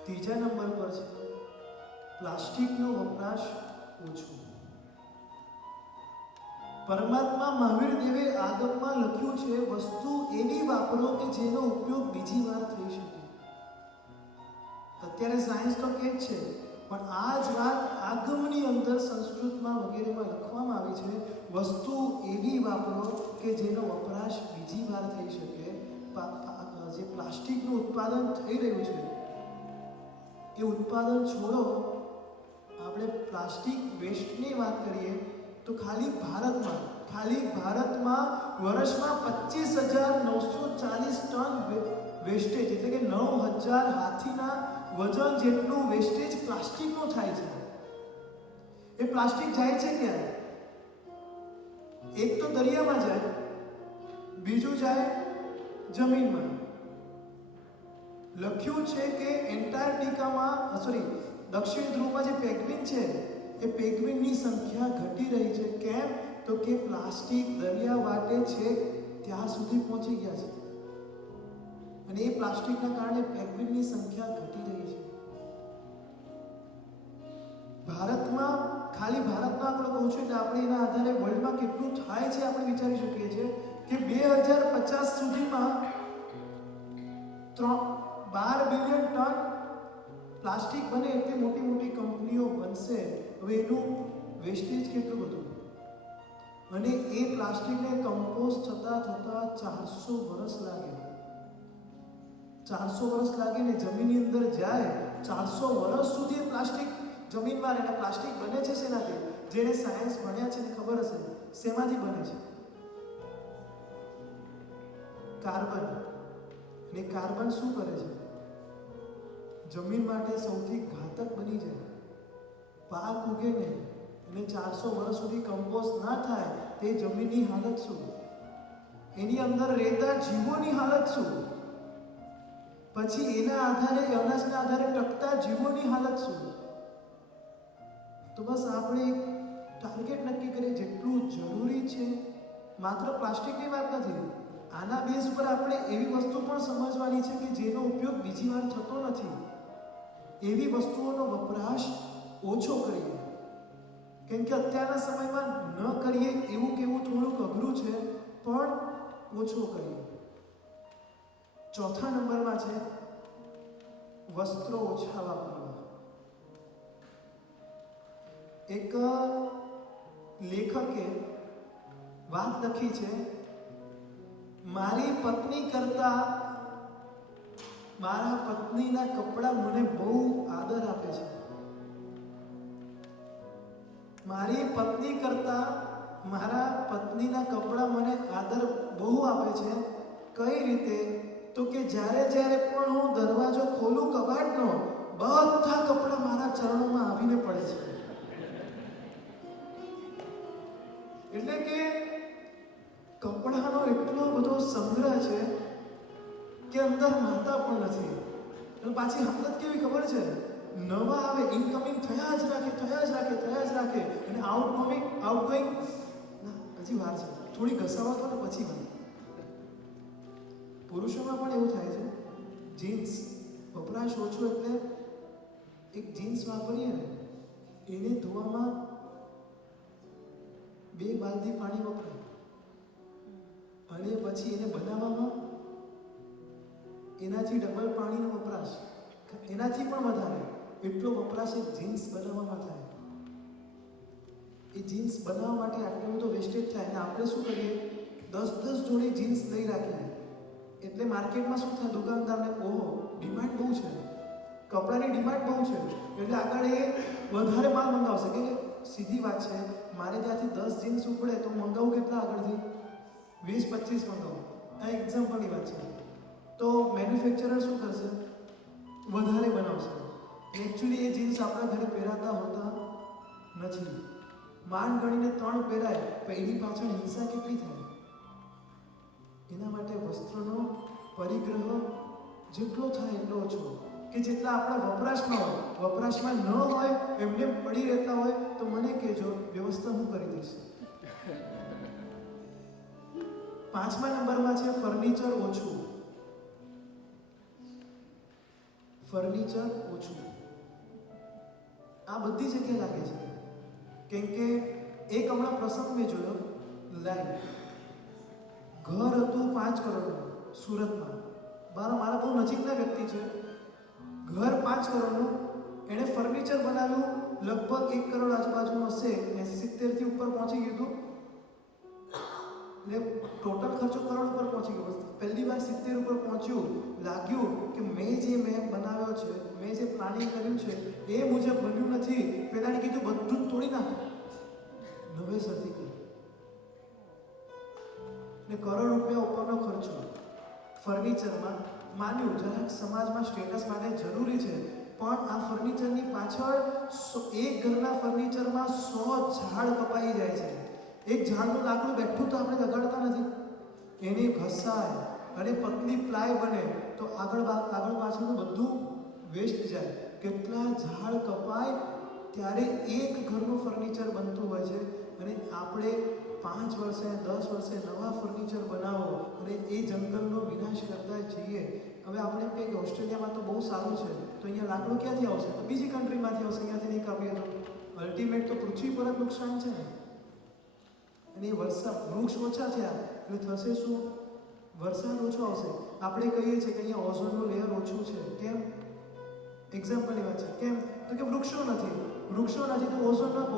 ત્રીજા નંબર પર છે પ્લાસ્ટિકનો વપરાશ ઓછો. પરમાત્મા મહાવીર દેવે આગમમાં લખ્યું છે, વસ્તુ એવી વાપરો કે જેનો ઉપયોગ બીજી વાર થઈ શકે. અત્યારે સાયન્સ તો કે જ છે, પણ આ જ વાત આગમની અંદર સંસ્કૃતમાં વગેરેમાં લખવામાં આવી છે, વસ્તુ એવી વાપરો કે જેનો વપરાશ બીજી વાર થઈ શકે. જે પ્લાસ્ટિકનું ઉત્પાદન થઈ રહ્યું છે એ ઉત્પાદન છોડો, આપણે પ્લાસ્ટિક વેસ્ટની વાત કરીએ તો ખાલી ભારતમાં વર્ષમાં 25,940 ટન વેસ્ટેજ, એટલે કે 9,000 હાથીના વજન જેટલું વેસ્ટેજ પ્લાસ્ટિકનું થાય છે. એ પ્લાસ્ટિક જાય છે ક્યાં? એક તો દરિયામાં જાય, બીજું જાય જમીનમાં. લખ્યું છે કે એન્ટાર્કટિકામાં, દક્ષિણ ધ્રુવમાં જે પેંગ્વિન છે એ પેંગ્વિનની સંખ્યા ઘટી રહી છે. કેમ? તો કે પ્લાસ્ટિક દરિયા વાટે છે ત્યાં સુધી પહોંચી ગયા છે, અને એ પ્લાસ્ટિકના કારણે પેંગ્વિનની સંખ્યા ઘટી રહી છે. ભારતમાં, ખાલી ભારતનો આંકડો કહું છું એટલે આપણે એના આધારે વર્લ્ડમાં કેટલું થાય છે આપણે વિચારી શકીએ છીએ કે 2050 સુધીમાં 12 બિલિયન ટન પ્લાસ્ટિક બને એટલી મોટી મોટી કંપનીઓ બનશે. હવે એનું વેસ્ટેજ કેટલું બધું? અને એ પ્લાસ્ટિકને કમ્પોઝ થતાં 400 વર્ષ લાગે. 400 વર્ષ લાગે ને જમીનની અંદર જાય. 400 વર્ષ સુધી એ પ્લાસ્ટિક જમીનમાં રહે. પ્લાસ્ટિક બને છે શેનાથી? જેને સાયન્સ ભણ્યા છે ને ખબર હશે શેમાંથી બને છે. કાર્બન. અને કાર્બન શું કરે છે? જમીન માટે સૌથી ઘાતક બની જાય. પાક ઉગે ને અને 400 વર્ષ સુધી કમ્પોઝ ના થાય તે જમીનની હાલત શું? એની અંદર રહેતા જીવોની હાલત શું? પછી એના આધારે અનાજના આધારે ટકતા જીવોની હાલત શું? તો બસ આપણે એક ટાર્ગેટ નક્કી કરીએ જેટલું જરૂરી છે. માત્ર પ્લાસ્ટિકની વાત નથી. આના બેઝ પર આપણે એવી વસ્તુ પણ સમજવાની છે કે જેનો ઉપયોગ બીજી વાર થતો નથી. એવી વસ્તુઓનો વપરાશ ઓછો કરીએ. કેમ કે અત્યારના સમયમાં ન કરીએ એવું કેવું થોડુંક અઘરું છે, પણ ઓછો કરીએ. ચોથા નંબરમાં છે વસ્ત્રો ઓછા વાપરવા. એક લેખકે વાત લખી છે, મારી પત્ની કરતા મારા પત્નીના કપડાં મને બહુ આદર આપે છે. મારી પત્ની કરતા મારા પત્નીના કપડાં મને આદર બહુ આપે છે. કઈ રીતે? તો કે જ્યારે પણ હું દરવાજો ખોલું કબાટનો, બધા કપડાં મારા ચરણોમાં આવીને પડે છે. એટલે કે કપડાનો એટલો બધો સંગ્રહ છે કે અંદર માતા પણ નથી. અને પાછી હાલત કેવી ખબર છે? નવા આવે ઇનકમિંગ થયા જ રાખે અને આઉટગોઈંગ હજી વાર છે, થોડી ઘસાવા તો ને પછી વાત. પુરુષોમાં પણ એવું થાય છે. જીન્સ વપરાશ ઓછો એટલે એક જીન્સ વાપરીએ ને એને ધોવામાં 2 બાલદી પાણી વપરાય અને પછી એને બનાવવામાં એનાથી ડબલ પાણીનો વપરાશ, એનાથી પણ વધારે એટલો વપરાશ એક જીન્સ બનાવવામાં થાય. એ જીન્સ બનાવવા માટે આટલો બધો વેસ્ટેજ થાય અને આપણે શું કરીએ? 10 જોડી જીન્સ લઈ રાખીએ. એટલે માર્કેટમાં શું થાય? દુકાનદારને ઓહો ડિમાન્ડ બહુ છે, કપડાની ડિમાન્ડ બહુ છે, એટલે આગળ એ વધારે માલ મંગાવશે. કે સીધી વાત છે, મારે ત્યાંથી 10 જીન્સ ઉપડે તો મંગાવું કેટલા આગળથી? 20-25 મંગાવું. આ એક્ઝામ્પલની વાત છે. તો મેન્યુફેક્ચરર શું કરશે? વધારે બનાવશે. એકચ્યુઅલી એ જીન્સ આપણા ઘરે પહેરાતા હોતા નથી. માંડ ગણીને 3 પહેરાય, પણ એની પાછળ હિંસા કેટલી થાય? એના માટે વસ્ત્રનો પરિગ્રહ જેટલો થાય એટલો ઓછો, કે જેટલા આપણા વપરાશમાં હોય. વપરાશમાં ન હોય, એમને પડી રહેતા હોય તો મને કહેજો, વ્યવસ્થા હું કરી દઈશ. 5મા નંબરમાં છે ફર્નિચર ઓછું. ફર્નિચર ઓછું આ બધી જગ્યાએ લાગે છે. કેમ કે એક હમણાં પ્રસંગ મેં જોયો લાઈવ. ઘર હતું 5 કરોડનું સુરતમાં. મારા બહુ નજીકના વ્યક્તિ છે. ઘર 5 કરોડનું, એણે ફર્નિચર બનાવ્યું લગભગ 1 કરોડ આજુબાજુનું હશે, 70 થી ઉપર પહોંચી ગયું હતું. એટલે ટોટલ ખર્ચો કરોડ ઉપર પહોંચી ગયો. પહેલી વાર 70 ઉપર પહોંચ્યું. લાગ્યું કે મેં બનાવ્યો છે, મેં જે પ્લાનિંગ કર્યું છે એ મુજબ બન્યું નથી. પેલાને કીધું બધું જ તોડી નાખ, નવેસરથી કર્યું. ને કરોડ રૂપિયા ઉપરનો ખર્ચો ફર્નિચરમાં. માન્યું જરાક સમાજમાં સ્ટેટસ માટે જરૂરી છે, પણ આ ફર્નિચરની પાછળ એક ઘરના ફર્નિચરમાં 100 ઝાડ કપાઈ જાય છે. એક ઝાડનું લાકડું બેઠું તો આપણે લગાડતા નથી, એને ઘસાય અને પતલી પ્લાય બને તો આગળ પાછળનું બધું વેસ્ટ જાય. કેટલા ઝાડ કપાય ત્યારે એક ઘરનું ફર્નિચર બનતું હોય છે. અને આપણે 5 વર્ષે 10 વર્ષે નવા ફર્નિચર બનાવો અને એ જંગલનો વિનાશ કરતા જઈએ. હવે આપણે એમ કહીએ કે ઓસ્ટ્રેલિયામાં તો બહુ સારું છે, તો અહીંયા લાકડું ક્યાંથી આવશે? તો બીજી કન્ટ્રીમાંથી આવશે. અહીંયાથી નહીં કાપીએ તો અલ્ટિમેટ તો પૃથ્વી પર જ નુકસાન છે ને. અને એ વૃક્ષ ઓછા થયા એટલે થશે શું? વરસાદ ઓછો આવશે. આપણે કહીએ છીએ કે અહીંયા ઓઝોનનું લેયર ઓછું છે. કેમ? એક્ઝામ્પલની વાત છે. કેમ? તો કે વૃક્ષો નથી. વૃક્ષો નથી તો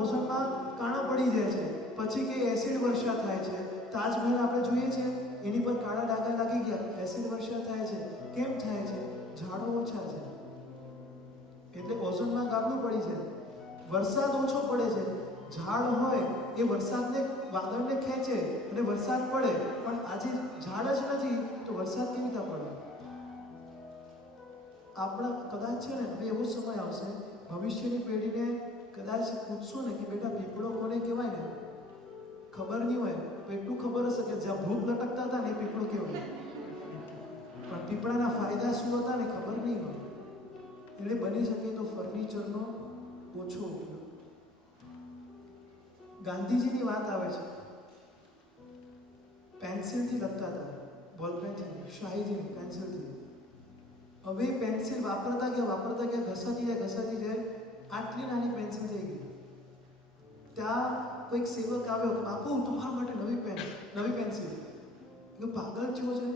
ઓઝોનમાં કાણા પડી જાય છે. પછી કે એસિડ વર્ષા થાય છે. તાજમહેલ આપણે જોઈએ છે એની પર કાળા ડાઘા લાગી ગયા, એસિડ વર્ષા થાય છે. કેમ થાય છે? ઝાડો ઓછા છે એટલે ઓઝોનમાં ગાબડું પડી છે. વરસાદ ઓછો પડે છે. ઝાડ હોય એ વરસાદને વાદળને ખેંચે અને વરસાદ પડે, પણ આજે ઝાડ જ નથી તો વરસાદ કેવી રીતે પડે? આપણા કદાચ છે ને હવે એવો સમય આવશે, ભવિષ્યની પેઢીને કદાચ પૂછશો ને કે બેટા પીપળો કોને કહેવાય ને, ખબર નહીં હોય તો એટલું ખબર હશે કે જ્યાં ભૂત લટકતા હતા ને એ પીપળો કહેવાય, પણ પીપળાના ફાયદા શું હતા ને ખબર નહીં હોય. એટલે બની શકે તો ફર્નિચરનો ઓછો ઉપયોગ. ગાંધીજીની વાત આવે છે, પેન્સિલથી લખતા હતા, બોલપેનથી, શાહીજીની પેન્સિલથી. હવે પેન્સિલ વાપરતા ગયા ઘસાતી જાય, આટલી નાની પેન્સિલ થઈ ગઈ. ત્યાં કોઈક સેવક આવ્યો, બાપુ તમારા માટે નવી પેન્સિલ. એ પાગલ થયો છે,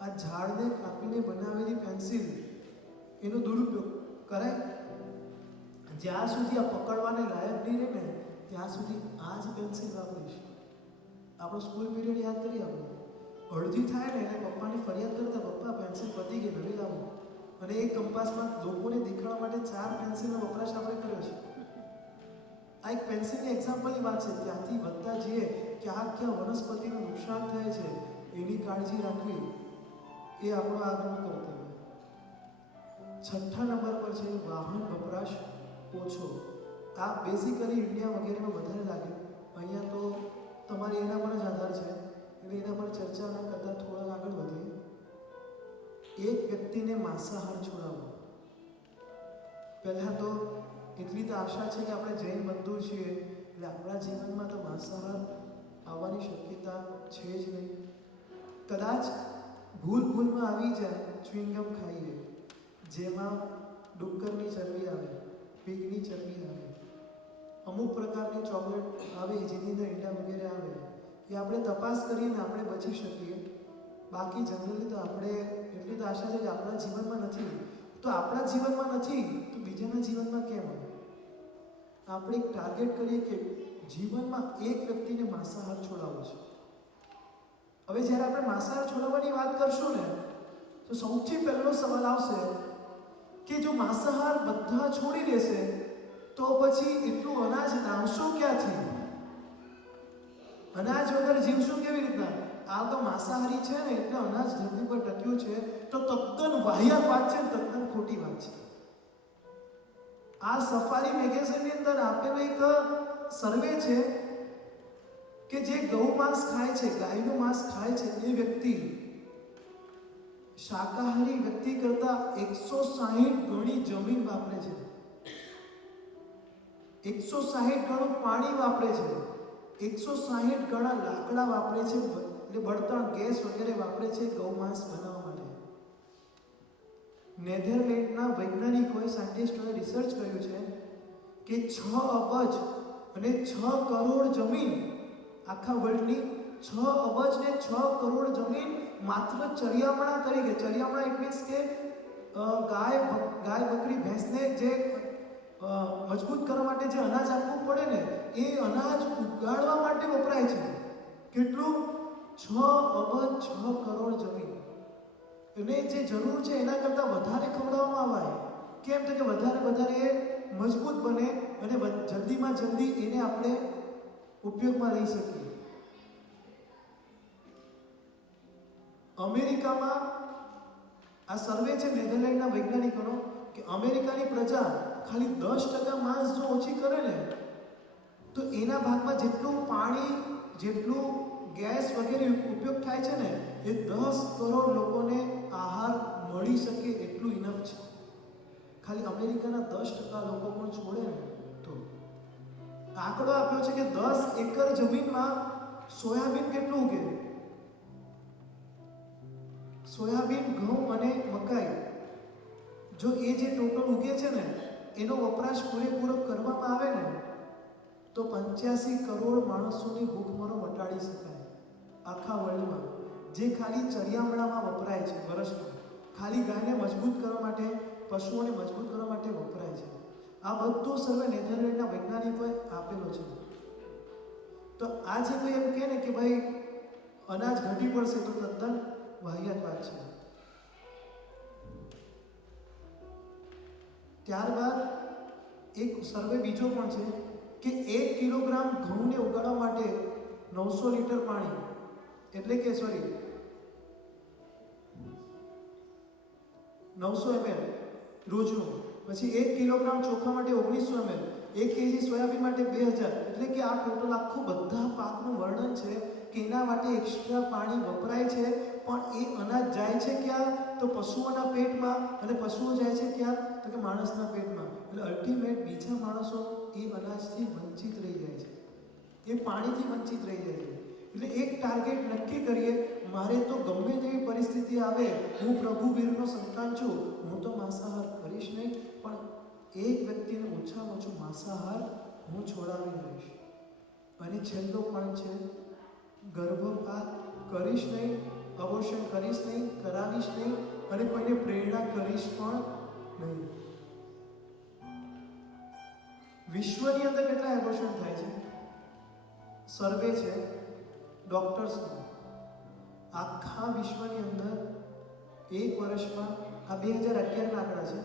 આ ઝાડને કાપીને બનાવેલી પેન્સિલ એનો દુરુપયોગ કરાય? જ્યાં સુધી આ પકડવાને લાયક નહીં રહે ને ત્યાં સુધી આ જ પેન્સિલ વાપરીશ. આપણો સ્કૂલ પીરિયડ યાદ કરીએ આપણે, અડધી થાય ને એટલે પપ્પાની ફરિયાદ કરતા, પપ્પા પેન્સિલ પતી ગઈ નવી લાવો. અને એક કંપાસમાં લોકોને દેખાડવા માટે 4 પેન્સિલનો વપરાશ આપણે કર્યો છે. આ એક પેન્સિલની એક્ઝામ્પલની વાત છે. ત્યાંથી વધતા જઈએ ક્યાં વનસ્પતિનું નુકસાન થાય છે એની કાળજી રાખવી એ આપણો આગળનો કર્તવ્ય. 6થા નંબર પર છે વાહન વપરાશ ઓછો. આ બેઝિકલી ઇન્ડિયા વગેરેમાં વધારે લાગે, અહીંયા તો તમારે એના પર જ આધાર છે એટલે એના પર ચર્ચા ન કરતાં થોડા આગળ વધીએ. એક વ્યક્તિને માંસાહાર છોડાવવો. પહેલાં તો એટલી તો આશા છે કે આપણે જૈન બંધુ છીએ એટલે આપણા જીવનમાં તો માંસાહાર આવવાની શક્યતા છે જ નહીં. કદાચ ભૂલમાં આવી જાય, ચ્યુઇંગમ ખાઈએ જેમાં ડુક્કરની ચરબી આવે, પીગની ચરબી આવે, અમુક પ્રકારની ચોકલેટ આવે જેની અંદર ઈંડા વગેરે આવે, એ આપણે તપાસ કરીને આપણે બચી શકીએ. બાકી જનરલી તો આપણે એટલી તો આશા છે કે આપણા જીવનમાં નથી, તો આપણા જીવનમાં નથી તો બીજાના જીવનમાં કેમ હોય? આપણે એક ટાર્ગેટ કરીએ કે જીવનમાં એક વ્યક્તિને માંસાહાર છોડાવવો છે. હવે જ્યારે આપણે માંસાહાર છોડાવવાની વાત કરશું ને તો સૌથી પહેલો સવાલ આવશે કે જો માંસાહાર બધા છોડી દેશે તો પછી એટલું અનાજ લાવશો ક્યાંથી? અનાજ વગર જીવશું કેવી રીતના? આ તો માંસાહારી છે ને એટલે અનાજ ધરતી પર ટક્યું છે તો તદ્દન વાહિયાત વાત છે, તદ્દન ખોટી વાત છે. આ સફારી મેગેઝિનની અંદર આપેલો એક સર્વે છે કે જે ગૌ માંસ ખાય છે, ગાયનું માંસ ખાય છે એ વ્યક્તિ શાકાહારી વ્યક્તિ કરતા 160 ગણી જમીન વાપરે છે, 160 ગણું પાણી વાપરે છે, 160 ગણા લાકડા વાપરે છે, એટલે બળતણ ગેસ વગેરે વાપરે છે ગૌ માંસ બનાવવા માટે. નેધરલેન્ડના વૈજ્ઞાનિકોએ, સાયન્ટિસ્ટોએ રિસર્ચ કર્યું છે કે 6 અબજ અને 6 કરોડ જમીન, આખા વર્લ્ડની 6 અબજ ને 6 કરોડ જમીન માત્ર ચરિયામણા તરીકે, ચરિયામણા ઇટ મીન્સ કે ગાય બકરી ભેંસને જે મજબૂત કરવા માટે જે અનાજ આપવું પડે ને એ અનાજ ઉગાડવા માટે વપરાય છે. કેટલું? 6 અબજ 6 કરોડ જમીન. એને જે જરૂર છે એના કરતાં વધારે ખવડાવવામાં આવે. કેમ? તો કે વધારે એ મજબૂત બને અને જલ્દીમાં જલ્દી એને આપણે ઉપયોગમાં લઈ શકીએ. અમેરિકામાં આ સર્વે છે નેધરલેન્ડના વૈજ્ઞાનિકોનો કે અમેરિકાની પ્રજા ખાલી 10% માંસ જો ઓછી કરે ને તો એના ભાગમાં જેટલું પાણી, જેટલું ગેસ વગેરે ઉપયોગ થાય છે ને એ 10 કરોડ લોકોને આહાર મળી શકે એટલું ઇનફ છે. ખાલી અમેરિકાના 10% લોકો પણ છોડે ને તો આંકડો આપ્યો છે કે 10 એકર જમીનમાં સોયાબીન કેટલું ઉગે? સોયાબીન, ઘઉં અને મકાઈ જો એ જે ટોટલ ઉગે છે ને એનો વપરાશ પૂરેપૂરો કરવામાં આવે ને તો 85 કરોડ માણસોની ભૂખમરો મટાડી શકાય આખા વર્લ્ડમાં, જે ખાલી ચરિયામણામાં વપરાય છે વર્ષમાં, ખાલી ગાયને મજબૂત કરવા માટે, પશુઓને મજબૂત કરવા માટે વપરાય છે. આ બધો સર્વે નેધરલેન્ડના વૈજ્ઞાનિકોએ આપેલો છે. તો આ જે કોઈ એમ કહે ને કે ભાઈ અનાજ ઘટી પડશે તો તદ્દન વાહિયાત વાત છે. ત્યારબાદ એક સર્વે બીજો પણ છે કે 1 કિલોગ્રામ ઘઉંને ઉગાડવા માટે 900 લીટર પાણી, એટલે કે 900 ml રોજનું. પછી 1 કિલોગ્રામ ચોખા માટે 1900 ml, 1 કેજી સોયાબીન માટે 2000, એટલે કે આ ટોટલ આખું બધા પાકનું વર્ણન છે કે એના માટે એક્સ્ટ્રા પાણી વપરાય છે. પણ એ અનાજ જાય છે ક્યાં? તો પશુઓના પેટમાં, અને પશુઓ જાય છે ક્યાં? તો કે માણસના પેટમાં. એટલે અલ્ટિમેટ બીજા માણસો એ અનાજથી વંચિત રહી જાય છે, એ પાણીથી વંચિત રહી જાય છે. એટલે એક ટાર્ગેટ નક્કી કરીએ, મારે તો ગમે તેવી પરિસ્થિતિ આવે, હું પ્રભુ વીરનો સંતાન છું, હું તો માંસાહાર કરીશ નહીં, પણ એક વ્યક્તિને ઓછામાં ઓછું માંસાહાર હું છોડાવી રહીશ. અને છેલ્લો પણ છે, ગર્ભપાત કરીશ નહીં, અબોર્શન કરીશ નહીં, કરાવીશ નહીં, અને કોઈને પ્રેરણા કરીશ પણ નહીં. વિશ્વની અંદર કેટલા એબોર્શન થાય છે? સર્વે છે ડોક્ટર્સનો, આખા વિશ્વની અંદર એક વર્ષમાં, આ 2011ના આંકડા છે,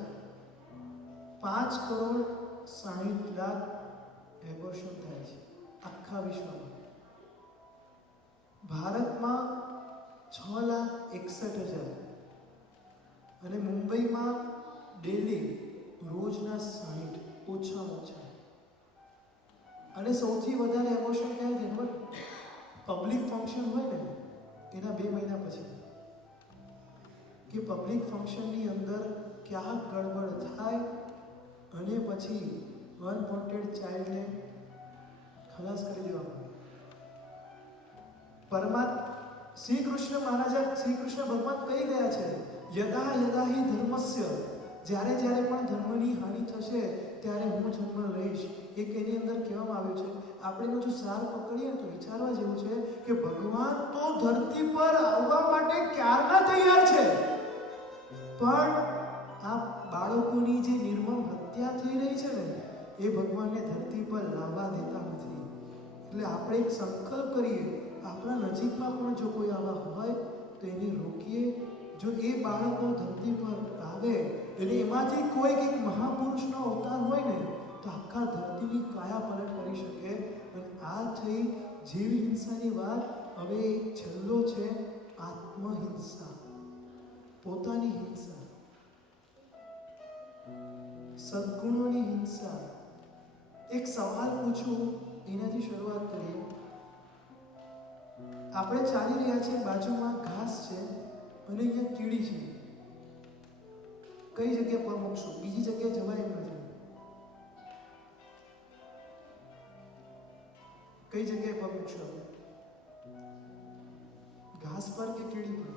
5,60,00,000 એબોર્શન થાય છે આખા વિશ્વમાં. ભારતમાં 6,61,000, અને મુંબઈમાં ડેલી રોજના 60 ઓછામાં ઓછા. અને સૌથી વધારે એબોર્શન ક્યાં છે ખબર? પબ્લિક ફંક્શન હોય ને એના 2 મહિના પછી, કે પબ્લિક ફંક્શનની અંદર ક્યાંક ગડબડ થાય અને પછી અનવોન્ટેડ ચાઇલ્ડને ખલાસ કરી દેવામાં. શ્રી કૃષ્ણ મહારાજ, શ્રી કૃષ્ણ ભગવાન કહી ગયા છે, યદા યદા હિ ધર્મસ્ય, જ્યારે જ્યારે પણ ધર્મની હાનિ થશે ત્યારે હું જન્મ લઈશ. એક એની અંદર કહેવામાં આવ્યું છે. આપણે એનો જો સાર પકડીએ તો વિચારવા જેવું છે કે ભગવાન તો ધરતી પર આવવા માટે ક્યારના તૈયાર છે, પણ આ બાળકોની જે નિર્મમ હત્યા થઈ રહી છે ને, એ ભગવાનને ધરતી પર લાવવા દેતા નથી. એટલે આપણે એક સંકલ્પ કરીએ, આપણા નજીકમાં પણ જો કોઈ આવા હોય તો એને રોકીએ. જો એ બાળકો ધરતી પર આવે એટલે એમાંથી કોઈ એક મહાપુરુષનો અવતાર હોય ને તો આખા ધરતીની કાયા પલટ કરી શકે. અને આ થઈ જેવી હિંસાની વાત. હવે એક છેલ્લો છે, આત્મહિંસા, પોતાની હિંસા, સદ્ગુણોની હિંસા. એક સવાલ પૂછું, એનાથી શરૂઆત કરીએ. આપણે ચાલી રહ્યા છીએ, બાજુમાં ઘાસ છે અને અહીંયા કીડી છે. કઈ જગ્યા પર મૂકશું? બીજી જગ્યાએ જવાય એમ નથી. કઈ જગ્યાએ પર મૂકશું આપણે? ઘાસ પર કે કીડી પર?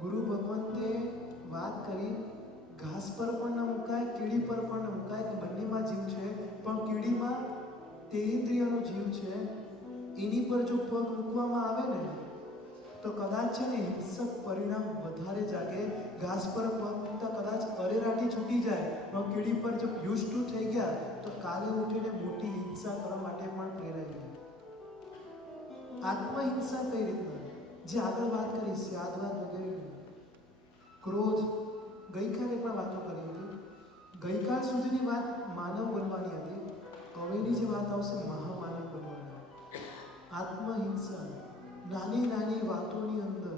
ગુરુ ભગવંતે વાત કરી, ઘાસ પર પણ ન મુકાય, કીડી પર પણ ન મુકાય, કે બંનેમાં જીવ છે, પણ કીડીમાં તેન્દ્રિયનો જીવ છે, એની પર જો પગ મૂકવામાં આવે ને તો કદાચ છે ને હિંસક પરિણામ વધારે જાગે. ઘાસ પર પગ મૂકતા કદાચ અરેરાટી છૂટી જાય, પણ કીડી પર જો યુઝ ટુ થઈ ગયા તો કાલે ઉઠીને મોટી હિંસા કરવા માટે પણ પ્રેરાય જાય. આત્મહિંસા કઈ રીતના? જે આગળ વાત કરી, સ્યાદવાદ વગેરેની, ક્રોધ, ગઈકાલે પણ વાતો કરી હતી. ગઈકાલ સુધીની વાત માનવ બનવાની હતી, હવેની જે વાત આવશે મહામાનવ બનવાની. આત્મહિંસા, નાની નાની વાતોની અંદર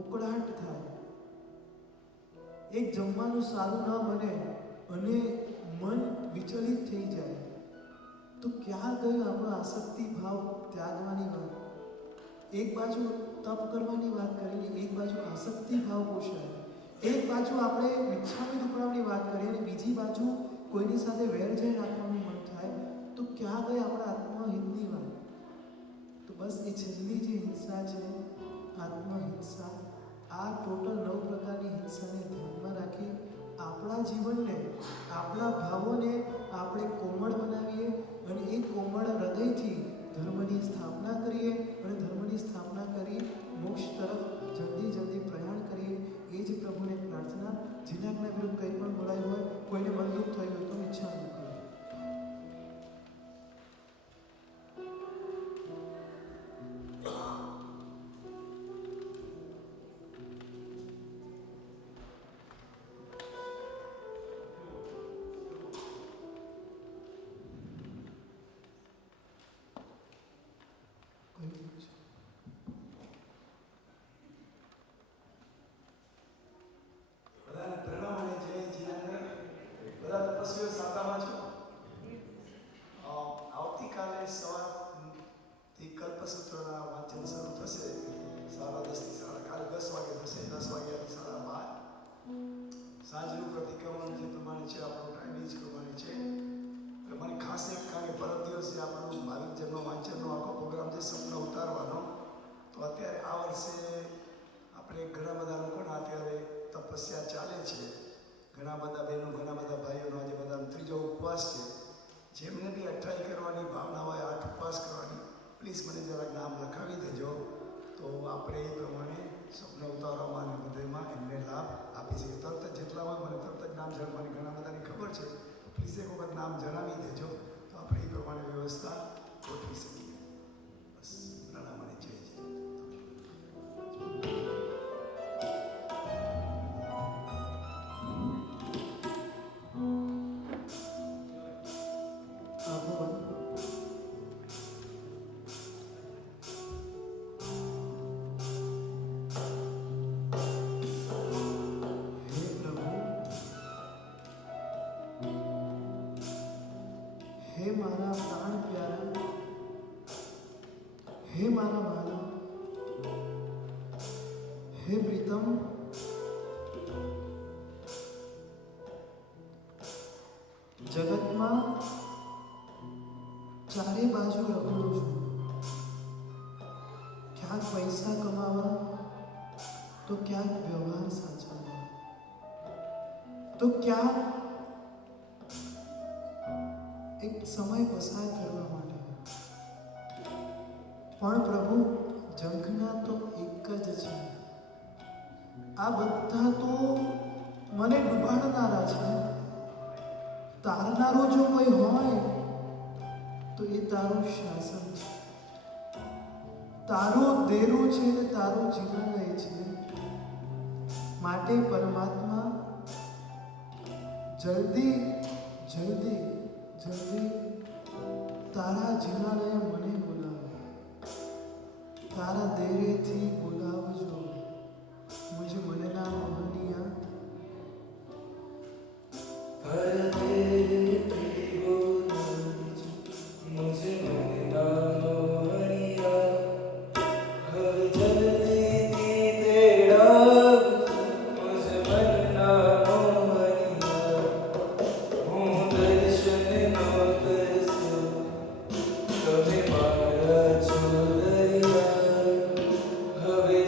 ઉકળાટ થાય, એક જમવાનું સારું ન બને અને મન વિચલિત થઈ જાય, તો ક્યાં ગયો આપણો આસક્તિ ભાવ ત્યાગવાની વાત? એક બાજુ તપ કરવાની વાત કરીને એક બાજુ આસક્તિ ભાવ પોષાય, એક બાજુ આપણે મિચ્છામી દુક્કડમની વાત કરીએ અને બીજી બાજુ કોઈની સાથે વેરઝેર રાખવાનું મન થાય, તો ક્યાં ગઈ આપણા આત્મહિતની વાત? તો બસ એ છેલ્લી જે હિંસા છે, આત્મહિંસા. આ ટોટલ 9 પ્રકારની હિંસાને ધ્યાનમાં રાખી આપણા જીવનને, આપણા ભાવોને આપણે કોમળ બનાવીએ અને એ કોમળ હૃદયથી ધર્મની સ્થાપના કરીએ અને ધર્મની સ્થાપના કરી મોક્ષ તરફ જલ્દી જલ્દી પ્રયાણ કરીએ. એ જ પ્રભુને પ્રાર્થના, જીનાકના વિરુદ્ધ કંઈ પણ બોલાયું હોય, કોઈને બંદૂક થયું હોય તો ઈચ્છા ન કરો. બધાને પ્રણામ અને જય જીનેન્દ્ર. બધા તપસ્વીઓ સાતામાં છો. આવતીકાલે સવારથી કલ્પસૂત્રના વાંચન શરૂ થશે. 10:30 કાલે 10 વાગે થશે. 10 વાગ્યાથી 12:30. સાંજનું પ્રતિક્રમણ જે પ્રમાણે છે, આપણો ટાઈમ જ પ્રમાણે છે. મને ખાસ એક કારણ કે પરમ દિવસે આપણું ભાવિક જન્મ વાંચનનો આખો પ્રોગ્રામ છે, સપના ઉતારવાનો. તો અત્યારે આ વર્ષે આપણે ઘણા બધા લોકોના અત્યારે તપસ્યા ચાલે છે. ઘણા બધા બહેનો, ઘણા બધા ભાઈઓનો આજે બધા ત્રીજો ઉપવાસ છે. જેમને બી 28 કરવાની ભાવના હોય, 8 ઉપવાસ કરવાની, પ્લીઝ મને જરાક નામ લખાવી દેજો. તો આપણે એ પ્રમાણે સપના ઉતારવામાં અને બધેમાં એમને લાભ આપી શકીએ. તરત જ જેટલા હોય મને તરત જ નામ જણાવવાની ઘણા બધાની ખબર છે. પ્લીઝ એક વખત નામ જણાવી દેજો તો આપણે એ પ્રમાણે વ્યવસ્થા ગોઠવી શકીએ. બસ પ્રણામ અને જય જય. હે મારા પ્રાણ પ્યારા, હે મારા વાલા, હે પ્રીતમ, જગતમાં ચારે બાજુ રખડું છું. ક્યાંક પૈસા કમાવા તો ક્યાંક વ્યવહાર સાચવવા, તો ક્યાંક એક સમય પસાર કરવા માટે. પણ પ્રભુ, ઝંખના તો એક જ છે. આ બધા તો મને ડૂબાડનારા છે. તારનારો જો કોઈ હોય તો એ તારું શાસન છે, તારો દેરો છે ને તારો જીવનલય છે. માટે પરમાત્મા, જલ્દી જલ્દી જલ્દી તારા જીવનલય મને બોલાવો, તારા દેરેથી બોલાવજો મુझ મનના મોહનિયા. हर तेरी बोल मुझे मन ना मोहनिया. हर जल्दी तेरा मुझे मन ना मोहनिया. હું દર્શન નો તરસ્યો તમે મારા છો દરિયા. હવે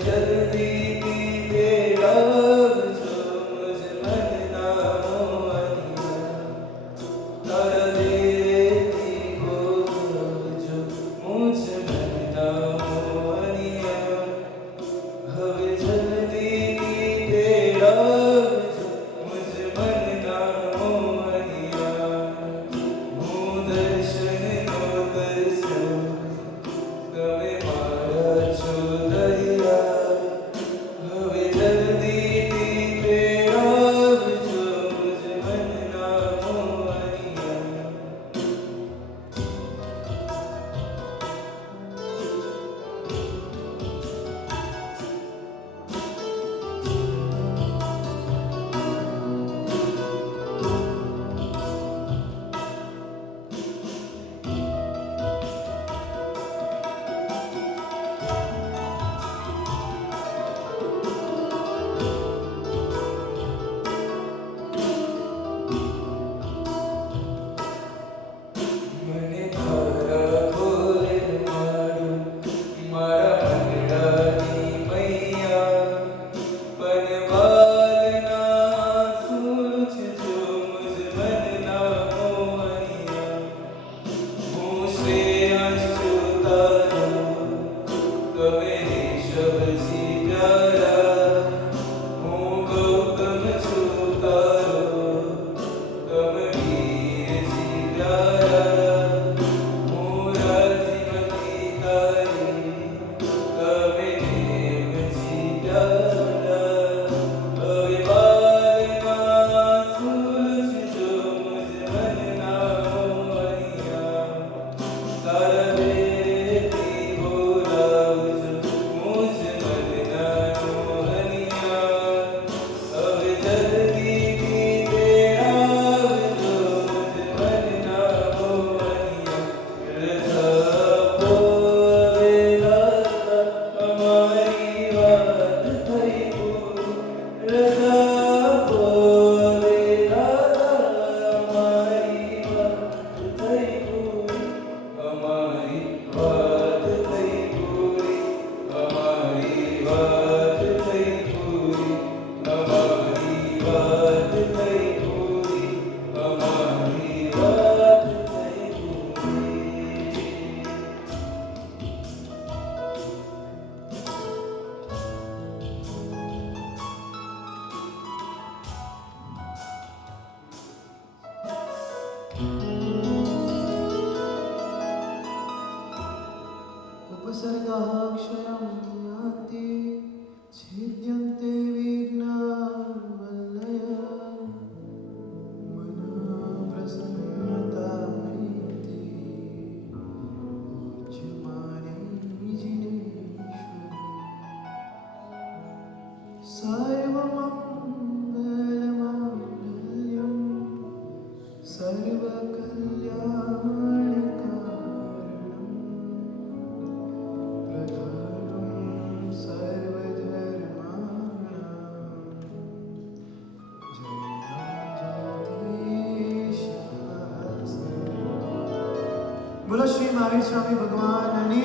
उपसर्गाक्षरं यान्ति छिद्यन्ते विघ्नावल्लय मनःप्रसन्नतामेति पूज्यमाने जिनेश्वरी सर्वमङ्गलमाङ्गल्यं सर्वकल्याणकारणं प्रधानं सर्वधर्माणां बोलो श्री महावीर स्वामी भगवाननी,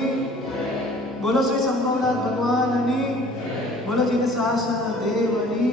बोलो श्री संभवनाथ भगवाननी, बोलो जिन शासन देवनी।